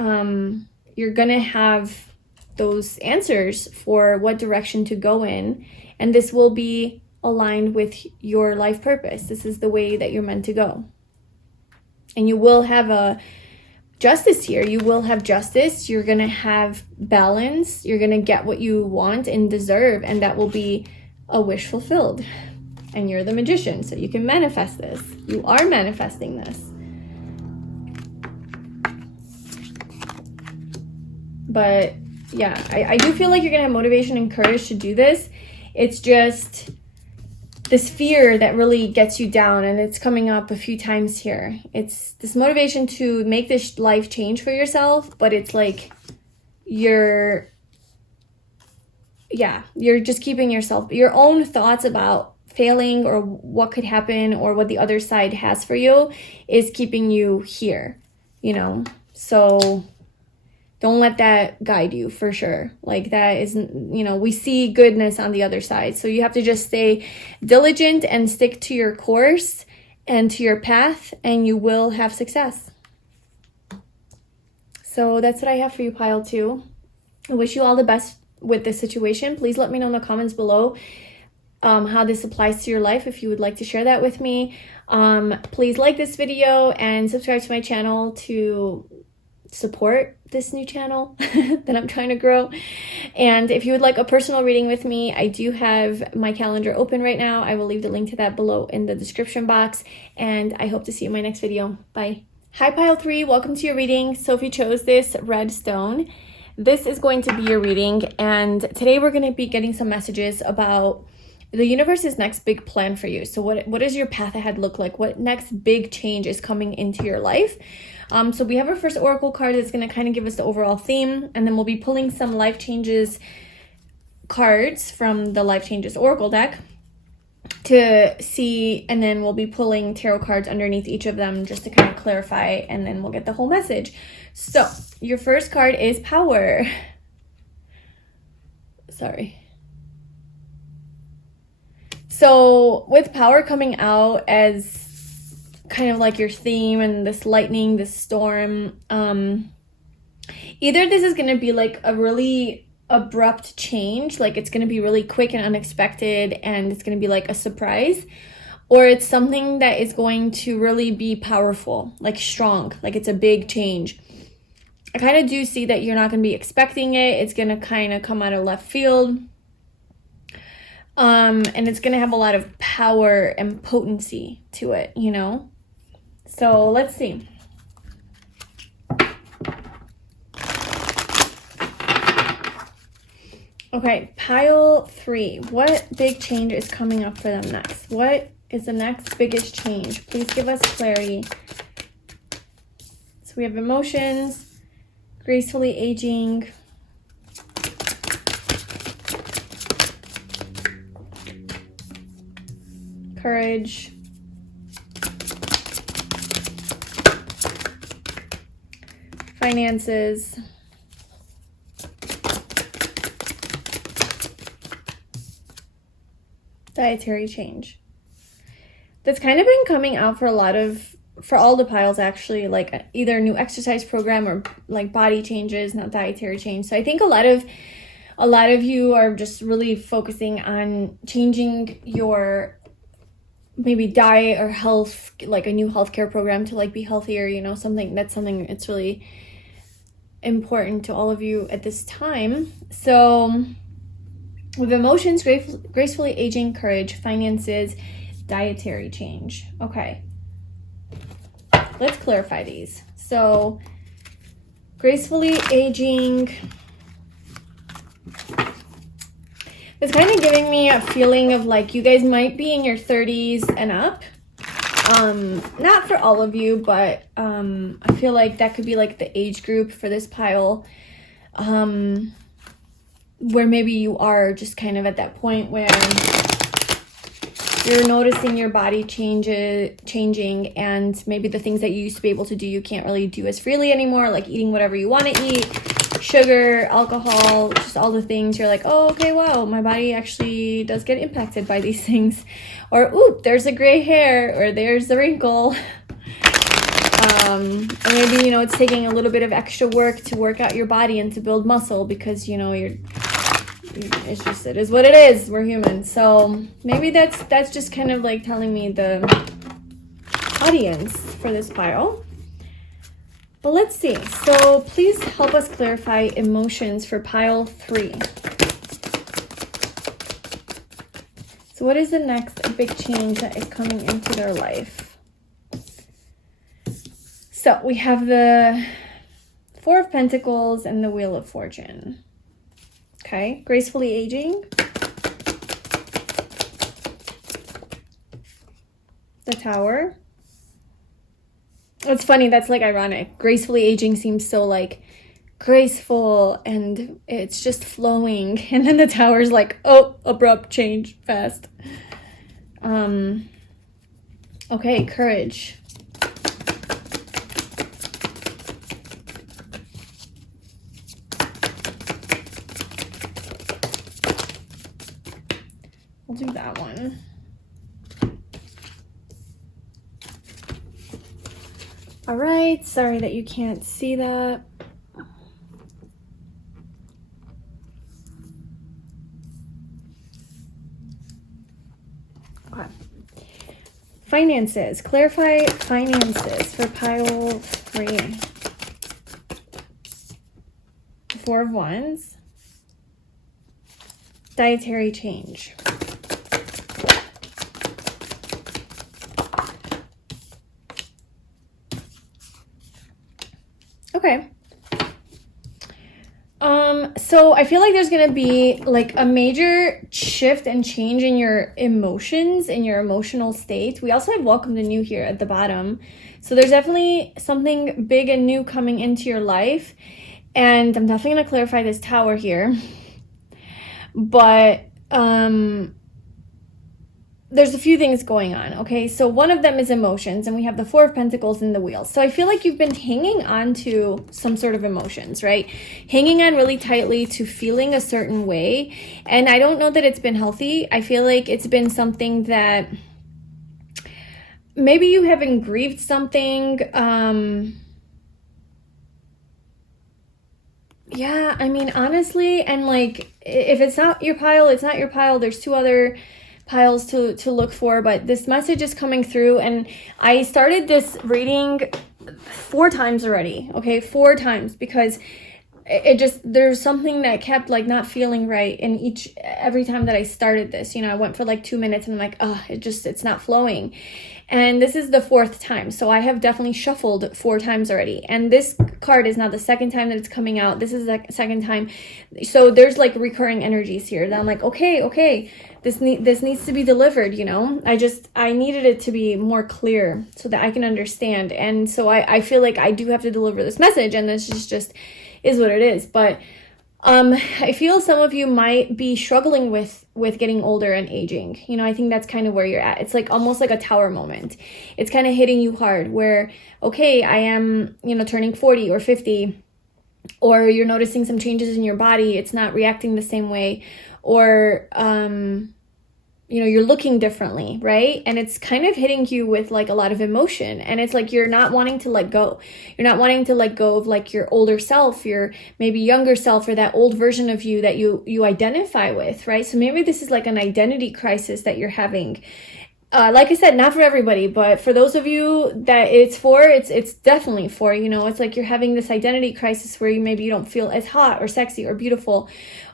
you're gonna have those answers for what direction to go in, and this will be aligned with your life purpose. This is the way that you're meant to go. And you will have a justice here. You will have justice. You're going to have balance. You're going to get what you want and deserve. And that will be a wish fulfilled. And you're the magician, so you can manifest this. You are manifesting this. But yeah, I do feel like you're going to have motivation and courage to do this. It's just this fear that really gets you down, and it's coming up a few times here. It's this motivation to make this life change for yourself, but it's like you're just keeping your own thoughts about failing or what could happen or what the other side has for you is keeping you here, you know? So don't let that guide you, for sure. Like that isn't, you know, we see goodness on the other side. So you have to just stay diligent and stick to your course and to your path, and you will have success. So that's what I have for you, pile 2. I wish you all the best with this situation. Please let me know in the comments below how this applies to your life, if you would like to share that with me. Please like this video and subscribe to my channel to support this new channel that I'm trying to grow. And if you would like a personal reading with me, I do have my calendar open right now. I will leave the link to that below in the description box, and I hope to see you in my next video. Bye. Hi, pile 3, welcome to your reading. So if you chose this red stone, this is going to be your reading, and today we're going to be getting some messages about the universe's next big plan for you. So what does your path ahead look like? What next big change is coming into your life? So we have our first oracle card that's going to kind of give us the overall theme, and then we'll be pulling some life changes cards from the life changes oracle deck to see, and then we'll be pulling tarot cards underneath each of them just to kind of clarify, and then we'll get the whole message. So your first card is power. Sorry. So with power coming out as kind of like your theme and this lightning, this storm, either this is going to be like a really abrupt change, like it's going to be really quick and unexpected and it's going to be like a surprise, or it's something that is going to really be powerful, like strong, like it's a big change. I kind of do see that you're not going to be expecting it. It's going to kind of come out of left field. And it's going to have a lot of power and potency to it, you know? So let's see. Okay, pile 3. What big change is coming up for them next? What is the next biggest change? Please give us clarity. So we have emotions, gracefully aging, courage, finances, dietary change. That's kind of been coming out for a lot of for all the piles actually, like either a new exercise program or like body changes, not dietary change. So I think a lot of you are just really focusing on changing your maybe diet or health, like a new healthcare program to like be healthier, you know, something that's really important to all of you at this time. So with emotions, gracefully aging, courage, finances, dietary change. Okay, let's clarify these. So gracefully aging, it's kind of giving me a feeling of like you guys might be in your 30s and up. Not for all of you, but I feel like that could be like the age group for this pile, where maybe you are just kind of at that point where you're noticing your body changing, and maybe the things that you used to be able to do you can't really do as freely anymore, like eating whatever you want to eat, sugar, alcohol, just all the things. You're like, oh, okay, wow, my body actually does get impacted by these things. Or, ooh, there's a gray hair, or there's a wrinkle. Or maybe, you know, it's taking a little bit of extra work to work out your body and to build muscle because, you know, it is what it is. We're human. So maybe that's just kind of like telling me the audience for this pile. But let's see. So please help us clarify emotions for pile 3. So what is the next big change that is coming into their life? So we have the 4 of Pentacles and the Wheel of Fortune. Okay, gracefully aging. The Tower. It's funny, that's like ironic. Gracefully aging seems so like graceful and it's just flowing. And then the Tower's like, oh, abrupt change, fast. Okay, courage. We'll do that one. All right, sorry that you can't see that. Okay. Finances. Clarify finances for pile 3. 4 of Wands. Dietary change. Okay. So I feel like there's going to be like a major shift and change in your emotions, in your emotional state. We also have welcome to new here at the bottom. So there's definitely something big and new coming into your life. And I'm definitely going to clarify this Tower here. But there's a few things going on, okay? So one of them is emotions, and we have the 4 of Pentacles in the Wheel. So I feel like you've been hanging on to some sort of emotions, right? Hanging on really tightly to feeling a certain way. And I don't know that it's been healthy. I feel like it's been something that maybe you haven't grieved something. Yeah, I mean, honestly, and like, if it's not your pile, it's not your pile. There's 2 other piles to look for, but this message is coming through, and I started this reading 4 times already, okay? 4 times, because it just, there's something that kept like not feeling right in every time that I started this. You know, I went for like 2 minutes and I'm like, oh, it's not flowing. And this is the 4th time. So I have definitely shuffled 4 times already. And this card is now the 2nd time that it's coming out. This is the 2nd time. So there's like recurring energies here that I'm like, okay, this needs to be delivered, you know? I needed it to be more clear so that I can understand. And so I feel like I do have to deliver this message, and this just is what it is. But I feel some of you might be struggling with getting older and aging. You know, I think that's kind of where you're at. It's like almost like a Tower moment. It's kind of hitting you hard where, okay, I am, you know, turning 40 or 50, or you're noticing some changes in your body. It's not reacting the same way, or you're looking differently, right? And it's kind of hitting you with like a lot of emotion, and it's like you're not wanting to let go. You're not wanting to let go of like your older self, your maybe younger self, or that old version of you that you identify with, right? So maybe this is like an identity crisis that you're having. Like I said, not for everybody, but for those of you that it's definitely for, it's like you're having this identity crisis where maybe you don't feel as hot or sexy or beautiful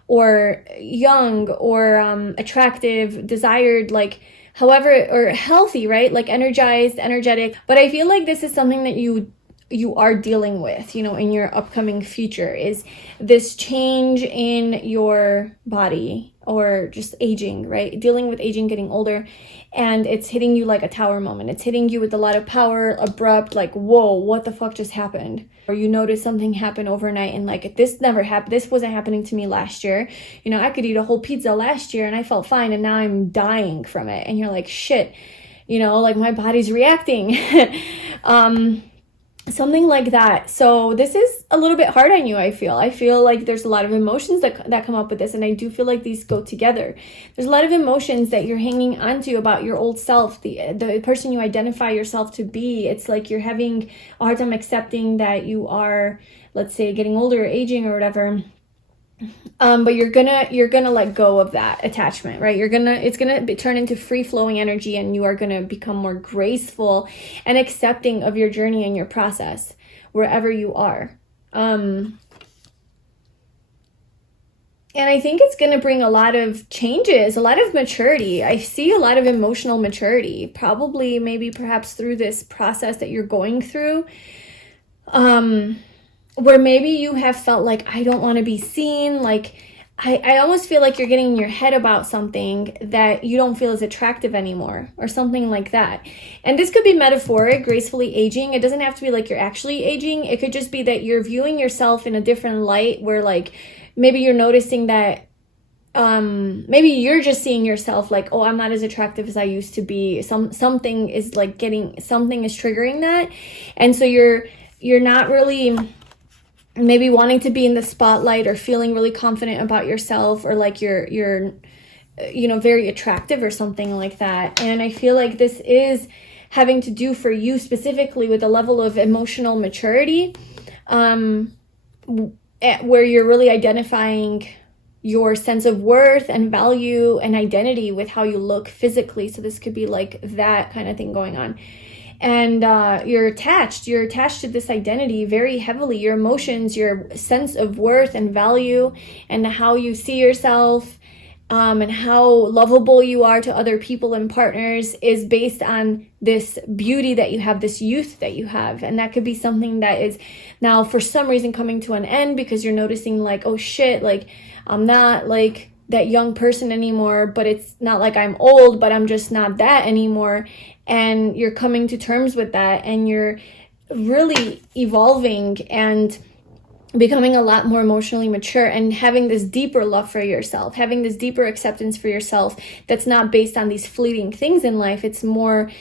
or young or attractive, desired, like however, or healthy, right? Like energized, energetic. But I feel like this is something that you are dealing with, in your upcoming future, is this change in your body or just aging, right? Dealing with aging, getting older, and it's hitting you like a tower moment. It's hitting you with a lot of power, abrupt, like, whoa, what the fuck just happened? Or you notice something happen overnight and like, this never happened. This wasn't happening to me last year. I could eat a whole pizza last year and I felt fine, and now I'm dying from it. And you're like, shit, like my body's reacting. Something like that. So this is a little bit hard on you. I feel like there's a lot of emotions that come up with this, and I do feel like these go together. There's a lot of emotions that you're hanging onto about your old self, the person you identify yourself to be. It's like you're having a hard time accepting that you are, let's say, getting older or aging or whatever. But you're gonna let go of that attachment, right? It's gonna turn into free flowing energy, and you are gonna become more graceful and accepting of your journey and your process wherever you are. And I think it's gonna bring a lot of changes, a lot of maturity. I see a lot of emotional maturity, probably, maybe, perhaps through this process that you're going through. Where maybe you have felt like, I don't want to be seen. Like, I almost feel like you're getting in your head about something that you don't feel is attractive anymore, or something like that. And this could be metaphoric, gracefully aging. It doesn't have to be like you're actually aging. It could just be that you're viewing yourself in a different light, where like maybe you're noticing that maybe you're just seeing yourself like, oh, I'm not as attractive as I used to be. Something is triggering that. And so you're not really maybe wanting to be in the spotlight, or feeling really confident about yourself, or like you're very attractive or something like that. And I feel like this is having to do for you specifically with a level of emotional maturity, where you're really identifying your sense of worth and value and identity with how you look physically. So this could be like that kind of thing going on. And you're attached to this identity very heavily. Your emotions, your sense of worth and value, and how you see yourself, and how lovable you are to other people and partners, is based on this beauty that you have, this youth that you have. And that could be something that is now for some reason coming to an end, because you're noticing like, oh shit, like I'm not like that young person anymore, but it's not like I'm old, but I'm just not that anymore. And you're coming to terms with that, and you're really evolving and becoming a lot more emotionally mature, and having this deeper love for yourself, having this deeper acceptance for yourself that's not based on these fleeting things in life. It's more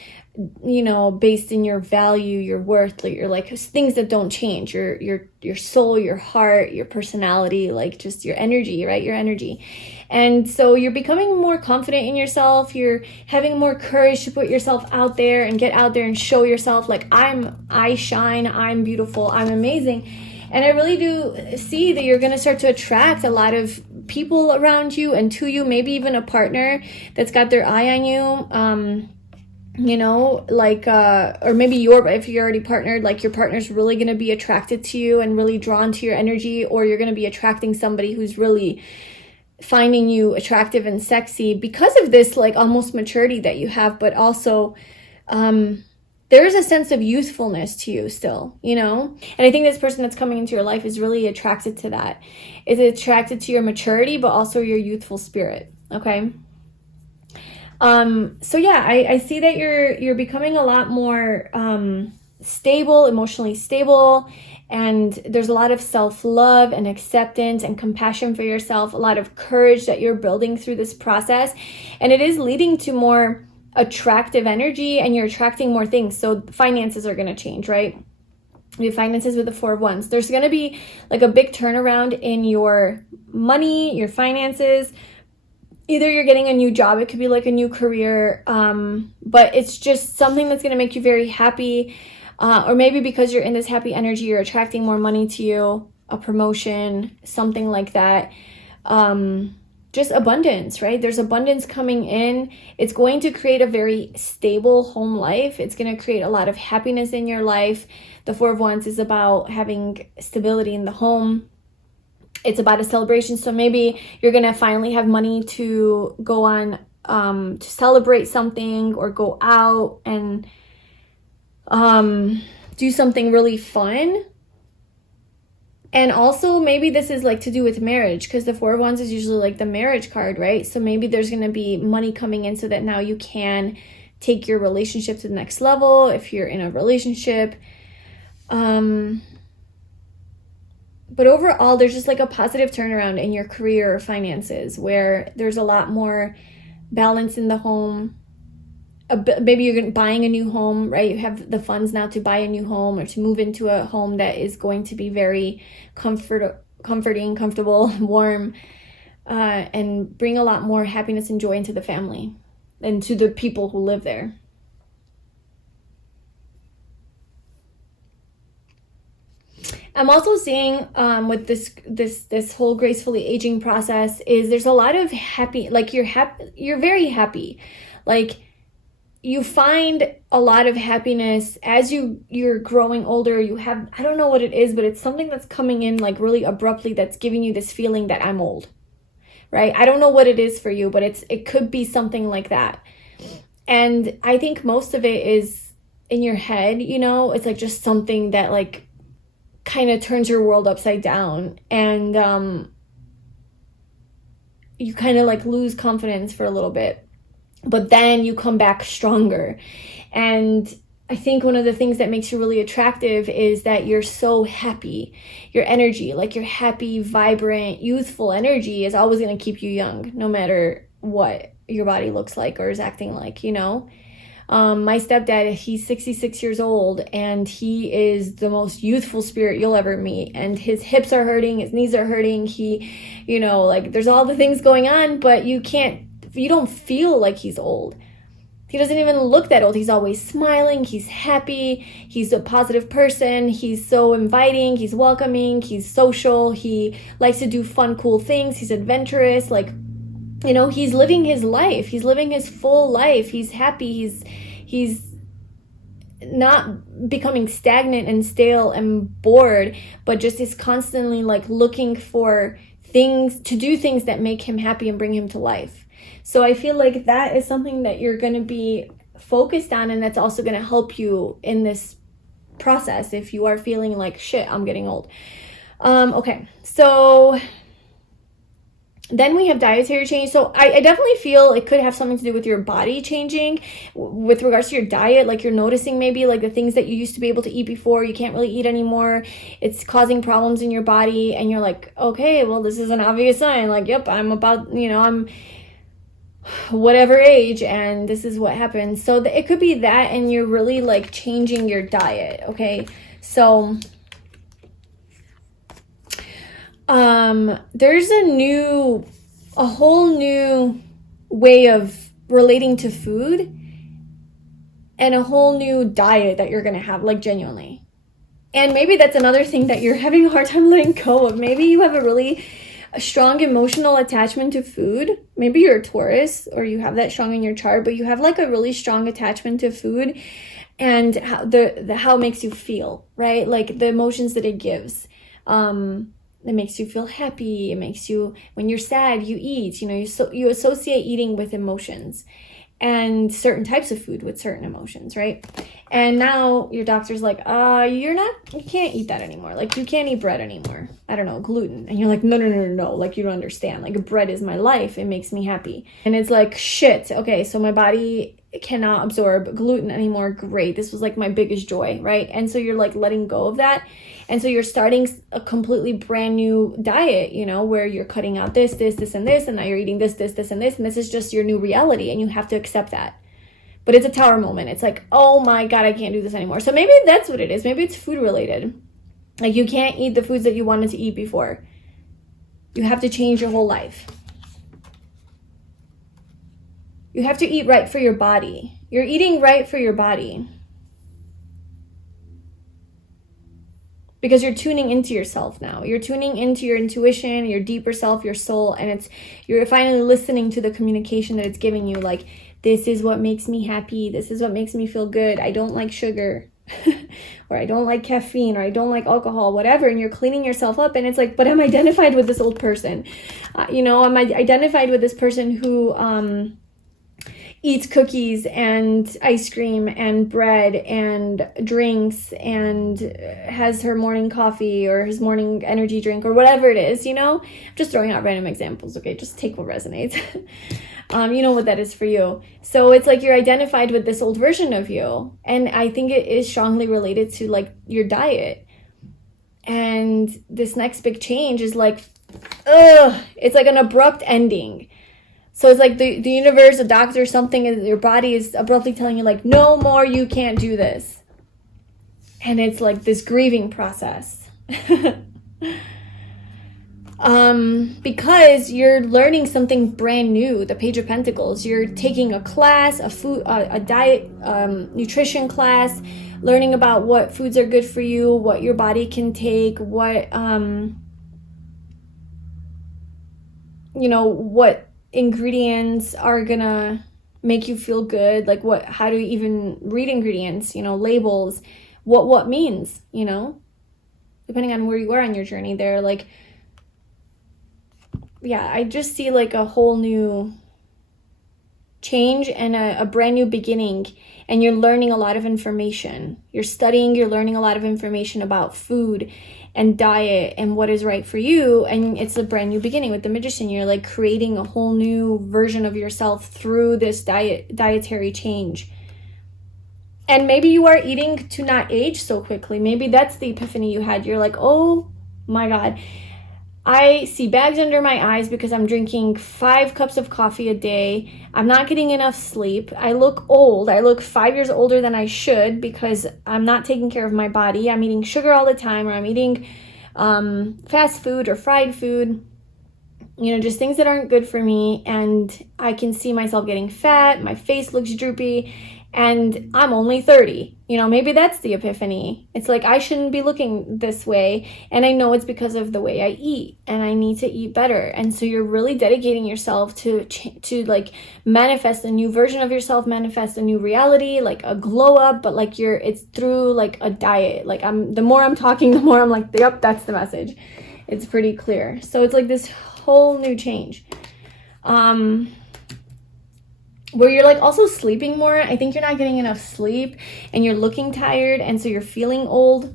based in your value, your worth, your like things that don't change, your soul, your heart, your personality, like just your energy, right? Your energy. And so you're becoming more confident in yourself. You're having more courage to put yourself out there and get out there and show yourself like, I shine, I'm beautiful, I'm amazing. And I really do see that you're going to start to attract a lot of people around you and to you, maybe even a partner that's got their eye on you. Or maybe if you're already partnered, like your partner's really going to be attracted to you and really drawn to your energy, or you're going to be attracting somebody who's really finding you attractive and sexy because of this like almost maturity that you have. But also there is a sense of youthfulness to you still, and I think this person that's coming into your life is really attracted to that. Is attracted to your maturity, but also your youthful spirit. Okay. So yeah, I see that you're becoming a lot more stable, emotionally stable, and there's a lot of self-love and acceptance and compassion for yourself, a lot of courage that you're building through this process, and it is leading to more attractive energy, and you're attracting more things. So finances are going to change, right? We have finances with the 4 of Wands. There's going to be like a big turnaround in your money, your finances, either you're getting a new job, it could be like a new career, but it's just something that's going to make you very happy, or maybe because you're in this happy energy, you're attracting more money to you, a promotion, something like that. Just abundance, right? There's abundance coming in. It's going to create a very stable home life. It's going to create a lot of happiness in your life. The Four of Wands is about having stability in the home. It's about a celebration. So maybe you're going to finally have money to go on, to celebrate something or go out and do something really fun. And also maybe this is like to do with marriage, because the Four of Wands is usually like the marriage card, right? So maybe there's going to be money coming in so that now you can take your relationship to the next level if you're in a relationship. But overall, there's just like a positive turnaround in your career or finances where there's a lot more balance in the home. Maybe you're buying a new home, right? You have the funds now to buy a new home or to move into a home that is going to be very comforting, comfortable, warm, and bring a lot more happiness and joy into the family and to the people who live there. I'm also seeing with this whole gracefully aging process is there's a lot of happy, like you're very happy, like you find a lot of happiness as you're growing older. You have, I don't know what it is, but it's something that's coming in like really abruptly that's giving you this feeling that I'm old, right? I don't know what it is for you, but it could be something like that. And I think most of it is in your head, you know, it's like just something that like kind of turns your world upside down, and you kind of like lose confidence for a little bit. But then you come back stronger. And I think one of the things that makes you really attractive is that you're so happy. Your energy, like your happy, vibrant, youthful energy is always going to keep you young, no matter what your body looks like or is acting like, you know. My stepdad, he's 66 years old, and he is the most youthful spirit you'll ever meet. And his hips are hurting, his knees are hurting. He, you know, like there's all the things going on, but you don't feel like he's old. He doesn't even look that old. He's always smiling. He's happy. He's a positive person. He's so inviting. He's welcoming. He's social. He likes to do fun, cool things. He's adventurous. Like, you know, he's living his life. He's living his full life. He's happy. He's not becoming stagnant and stale and bored, but just is constantly like looking for things to do, things that make him happy and bring him to life. So I feel like that is something that you're going to be focused on, and that's also going to help you in this process if you are feeling like, shit, I'm getting old. Okay, so then we have dietary change. So I definitely feel it could have something to do with your body changing with regards to your diet. Like you're noticing maybe like the things that you used to be able to eat before, you can't really eat anymore. It's causing problems in your body, and you're like, okay, well, this is an obvious sign. Like, yep, I'm about, you know, I'm whatever age, and this is what happens. So it could be that, and you're really like changing your diet. Okay, so there's a whole new way of relating to food and a whole new diet that you're gonna have, like genuinely. And maybe that's another thing that you're having a hard time letting go of. Maybe you have a strong emotional attachment to food. Maybe you're a Taurus, or you have that strong in your chart, but you have like a really strong attachment to food and how how it makes you feel, right? Like the emotions that it gives. It makes you feel happy. It makes you, when you're sad, you eat. You know, you associate eating with emotions, and certain types of food with certain emotions, right? And now your doctor's like, you can't eat that anymore. Like, you can't eat bread anymore. I don't know, gluten. And you're like, no. Like, you don't understand. Like, bread is my life. It makes me happy. And it's like, shit. Okay, so my body cannot absorb gluten anymore. Great. This was like my biggest joy, right? And so you're like letting go of that. And so you're starting a completely brand new diet, you know, where you're cutting out this, and this, and now you're eating this, and this, and this is just your new reality, and you have to accept that. But it's a tower moment. It's like, oh my God, I can't do this anymore. So maybe that's what it is. Maybe it's food related. Like you can't eat the foods that you wanted to eat before. You have to change your whole life. You have to eat right for your body. You're eating right for your body. Because you're tuning into yourself now. You're tuning into your intuition, your deeper self, your soul, and you're finally listening to the communication that it's giving you. Like, this is what makes me happy. This is what makes me feel good. I don't like sugar. Or I don't like caffeine, or I don't like alcohol, whatever. And you're cleaning yourself up, and it's like, but I'm identified with this old person. I'm identified with this person who eats cookies and ice cream and bread and drinks and has her morning coffee or his morning energy drink or whatever it is, I'm just throwing out random examples, okay? Just take what resonates. You know what that is for you. So it's like you're identified with this old version of you. And I think it is strongly related to like your diet. And this next big change is like, it's like an abrupt ending. So it's like the universe, a doctor, something in your body is abruptly telling you like, no more, you can't do this. And it's like this grieving process. Because you're learning something brand new, the Page of Pentacles. You're taking a class, a diet, nutrition class, learning about what foods are good for you, what your body can take, what ingredients are gonna make you feel good, like how do you even read ingredients, labels, what means, depending on where you are on your journey there. Like, yeah, I just see like a whole new change and a brand new beginning. And you're learning a lot of information. You're studying, you're learning a lot of information about food and diet and what is right for you. And it's a brand new beginning with the Magician. You're like creating a whole new version of yourself through this dietary change. And maybe you are eating to not age so quickly. Maybe that's the epiphany you had. You're like, oh my God, I see bags under my eyes because I'm drinking 5 cups of coffee a day. I'm not getting enough sleep. I look old. I look 5 years older than I should because I'm not taking care of my body. I'm eating sugar all the time, or I'm eating fast food or fried food. Just things that aren't good for me. And I can see myself getting fat. My face looks droopy. And I'm only 30. Maybe that's the epiphany. It's like, I shouldn't be looking this way. And I know it's because of the way I eat. And I need to eat better. And so you're really dedicating yourself to like manifest a new version of yourself, manifest a new reality, like a glow up. But like it's through like a diet. Like the more I'm talking, the more I'm like, yep, that's the message. It's pretty clear. So it's like this whole new change. Where you're like also sleeping more. I think you're not getting enough sleep and you're looking tired, and so you're feeling old.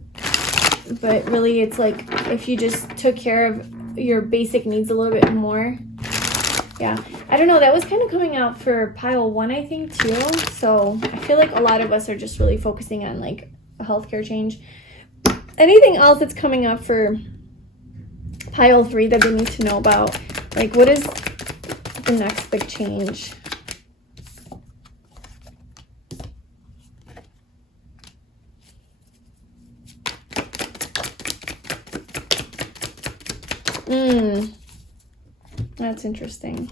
But really it's like if you just took care of your basic needs a little bit more. Yeah, I don't know, that was kind of coming out for pile 1, I think, too. So I feel like a lot of us are just really focusing on like a healthcare change. Anything else that's coming up for pile 3 that they need to know about? Like, what is the next big change? That's interesting.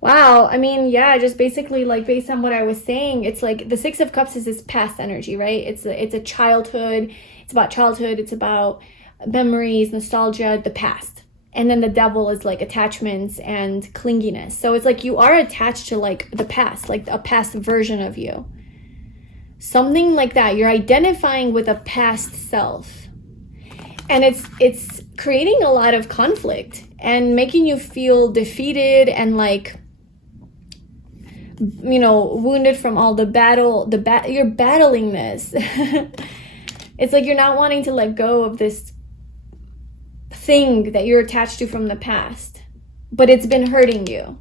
Wow. I mean, yeah, just basically like based on what I was saying, it's like the 6 of Cups is this past energy, right? It's a childhood. It's about childhood. It's about memories, nostalgia, the past. And then the Devil is like attachments and clinginess. So it's like you are attached to like the past, like a past version of you. Something like that. You're identifying with a past self. And it's creating a lot of conflict and making you feel defeated and like, wounded from all the battle. You're battling this. It's like you're not wanting to let go of this thing that you're attached to from the past, but it's been hurting you.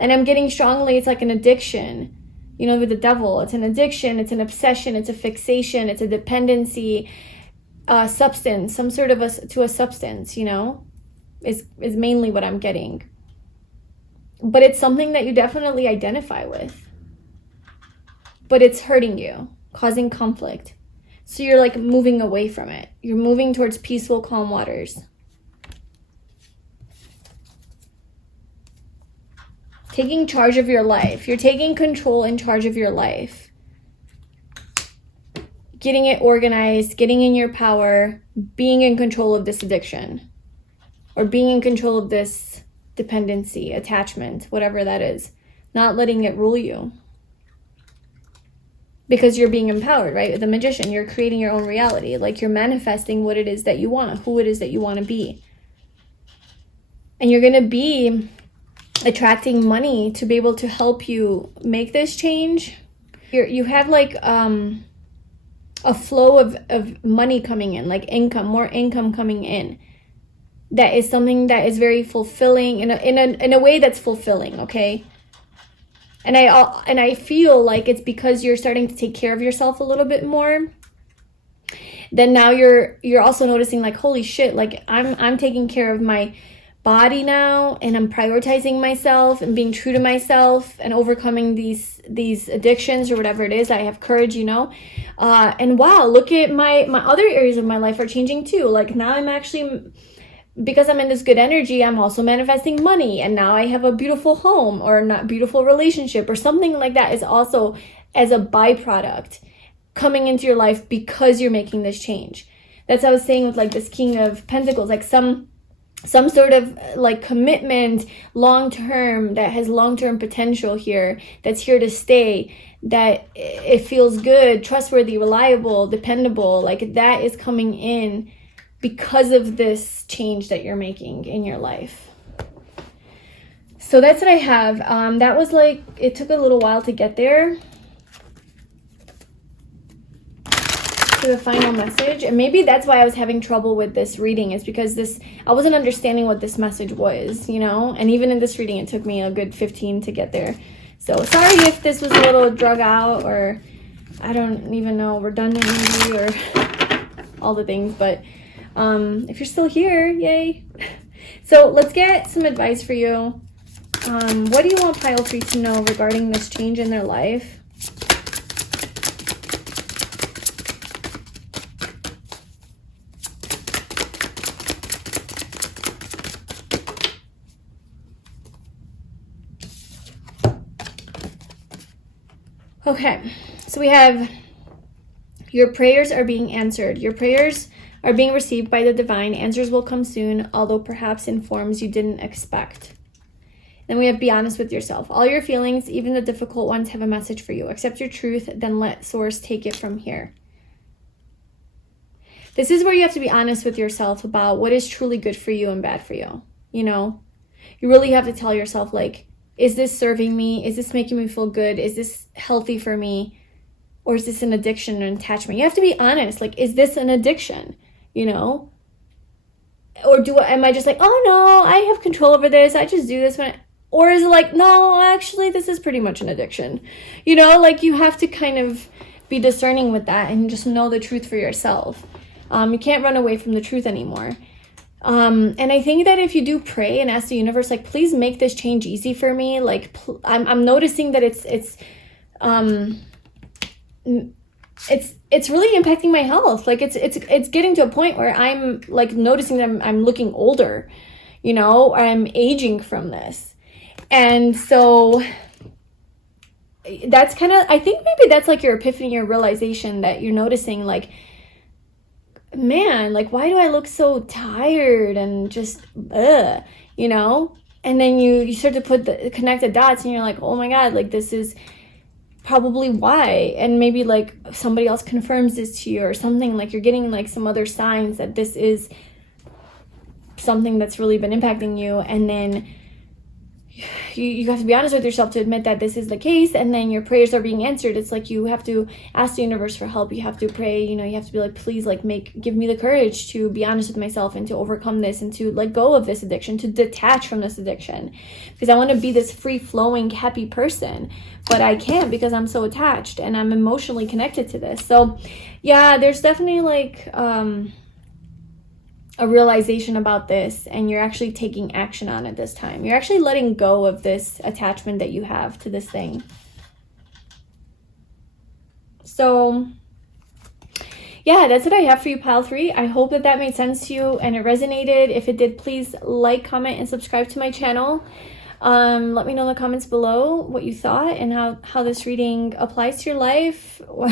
And I'm getting strongly, it's like an addiction. With the Devil, it's an addiction, it's an obsession, it's a fixation, it's a dependency, substance, some sort of a substance, is mainly what I'm getting. But it's something that you definitely identify with. But it's hurting you, causing conflict. So you're like moving away from it. You're moving towards peaceful, calm waters. taking charge of your life. You're taking control and charge of your life. Getting it organized, getting in your power, being in control of this addiction. Or being in control of this dependency, attachment, whatever that is. Not letting it rule you. Because you're being empowered, right? The magician, you're creating your own reality. Like you're manifesting what it is that you want, who it is that you want to be. And you're going to be attracting money to be able to help you make this change. You have like a flow of money coming in, like income, more income coming in. That is something that is very fulfilling in a way that's fulfilling, okay? And I feel like it's because you're starting to take care of yourself a little bit more. Then now you're also noticing like, holy shit, like I'm taking care of my body now, and I'm prioritizing myself and being true to myself and overcoming these addictions or whatever it is. I have courage, you know. And wow, look at my other areas of my life are changing too. Like now I'm actually, because I'm in this good energy, I'm also manifesting money, and now I have a beautiful home or not beautiful relationship or something like that is also as a byproduct coming into your life because you're making this change. That's what I was saying with like this King of Pentacles, like some sort of like commitment long-term that has long-term potential here, that's here to stay, that it feels good, trustworthy, reliable, dependable, like that is coming in because of this change that you're making in your life. So that's what I have. That was like, it took a little while to get there to the final message. And maybe that's why I was having trouble with this reading, is because I wasn't understanding what this message was, you know? And even in this reading, it took me a good 15 to get there. So sorry if this was a little drug out, or I don't even know, redundant maybe, or all the things, but if you're still here, yay. So let's get some advice for you. What do you want pile 3 to know regarding this change in their life? Okay, so we have your prayers are being answered. Your prayers are being received by the divine. Answers will come soon, although perhaps in forms you didn't expect. Then we have be honest with yourself. All your feelings, even the difficult ones, have a message for you. Accept your truth, then let source take it from here. This is where you have to be honest with yourself about what is truly good for you and bad for you. You know, you really have to tell yourself, like, is this serving me? Is this making me feel good? Is this healthy for me? Or is this an addiction and attachment? You have to be honest. Like, is this an addiction? You know? Or am I just like, oh no, I have control over this. I just do this when or is it like, no, actually, this is pretty much an addiction. You know, like you have to kind of be discerning with that and just know the truth for yourself. You can't run away from the truth anymore. And I think that if you do pray and ask the universe, like, please make this change easy for me. Like, I'm noticing that it's really impacting my health. Like it's getting to a point where I'm like noticing that I'm looking older, you know, or I'm aging from this. And so that's kind of, I think maybe that's like your epiphany, your realization that you're noticing, like, man, like, why do I look so tired and just, you know? And then you start to connect the dots and you're like, oh my God, like this is probably why. And maybe like somebody else confirms this to you or something, like you're getting like some other signs that this is something that's really been impacting you. And then you have to be honest with yourself to admit that this is the case, and then your prayers are being answered. It's like you have to ask the universe for help. You have to pray, you know, you have to be like, please, like, give me the courage to be honest with myself and to overcome this and to let go of this addiction, to detach from this addiction, because I want to be this free-flowing, happy person, but I can't because I'm so attached and I'm emotionally connected to this. So yeah, there's definitely like a realization about this, and you're actually taking action on it this time. You're actually letting go of this attachment that you have to this thing. So yeah, that's what I have for you, pile 3. I hope that made sense to you and it resonated. If it did, please like, comment, and subscribe to my channel. Let me know in the comments below what you thought and how this reading applies to your life or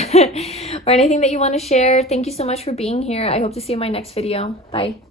anything that you want to share. Thank you so much for being here. I hope to see you in my next video. Bye.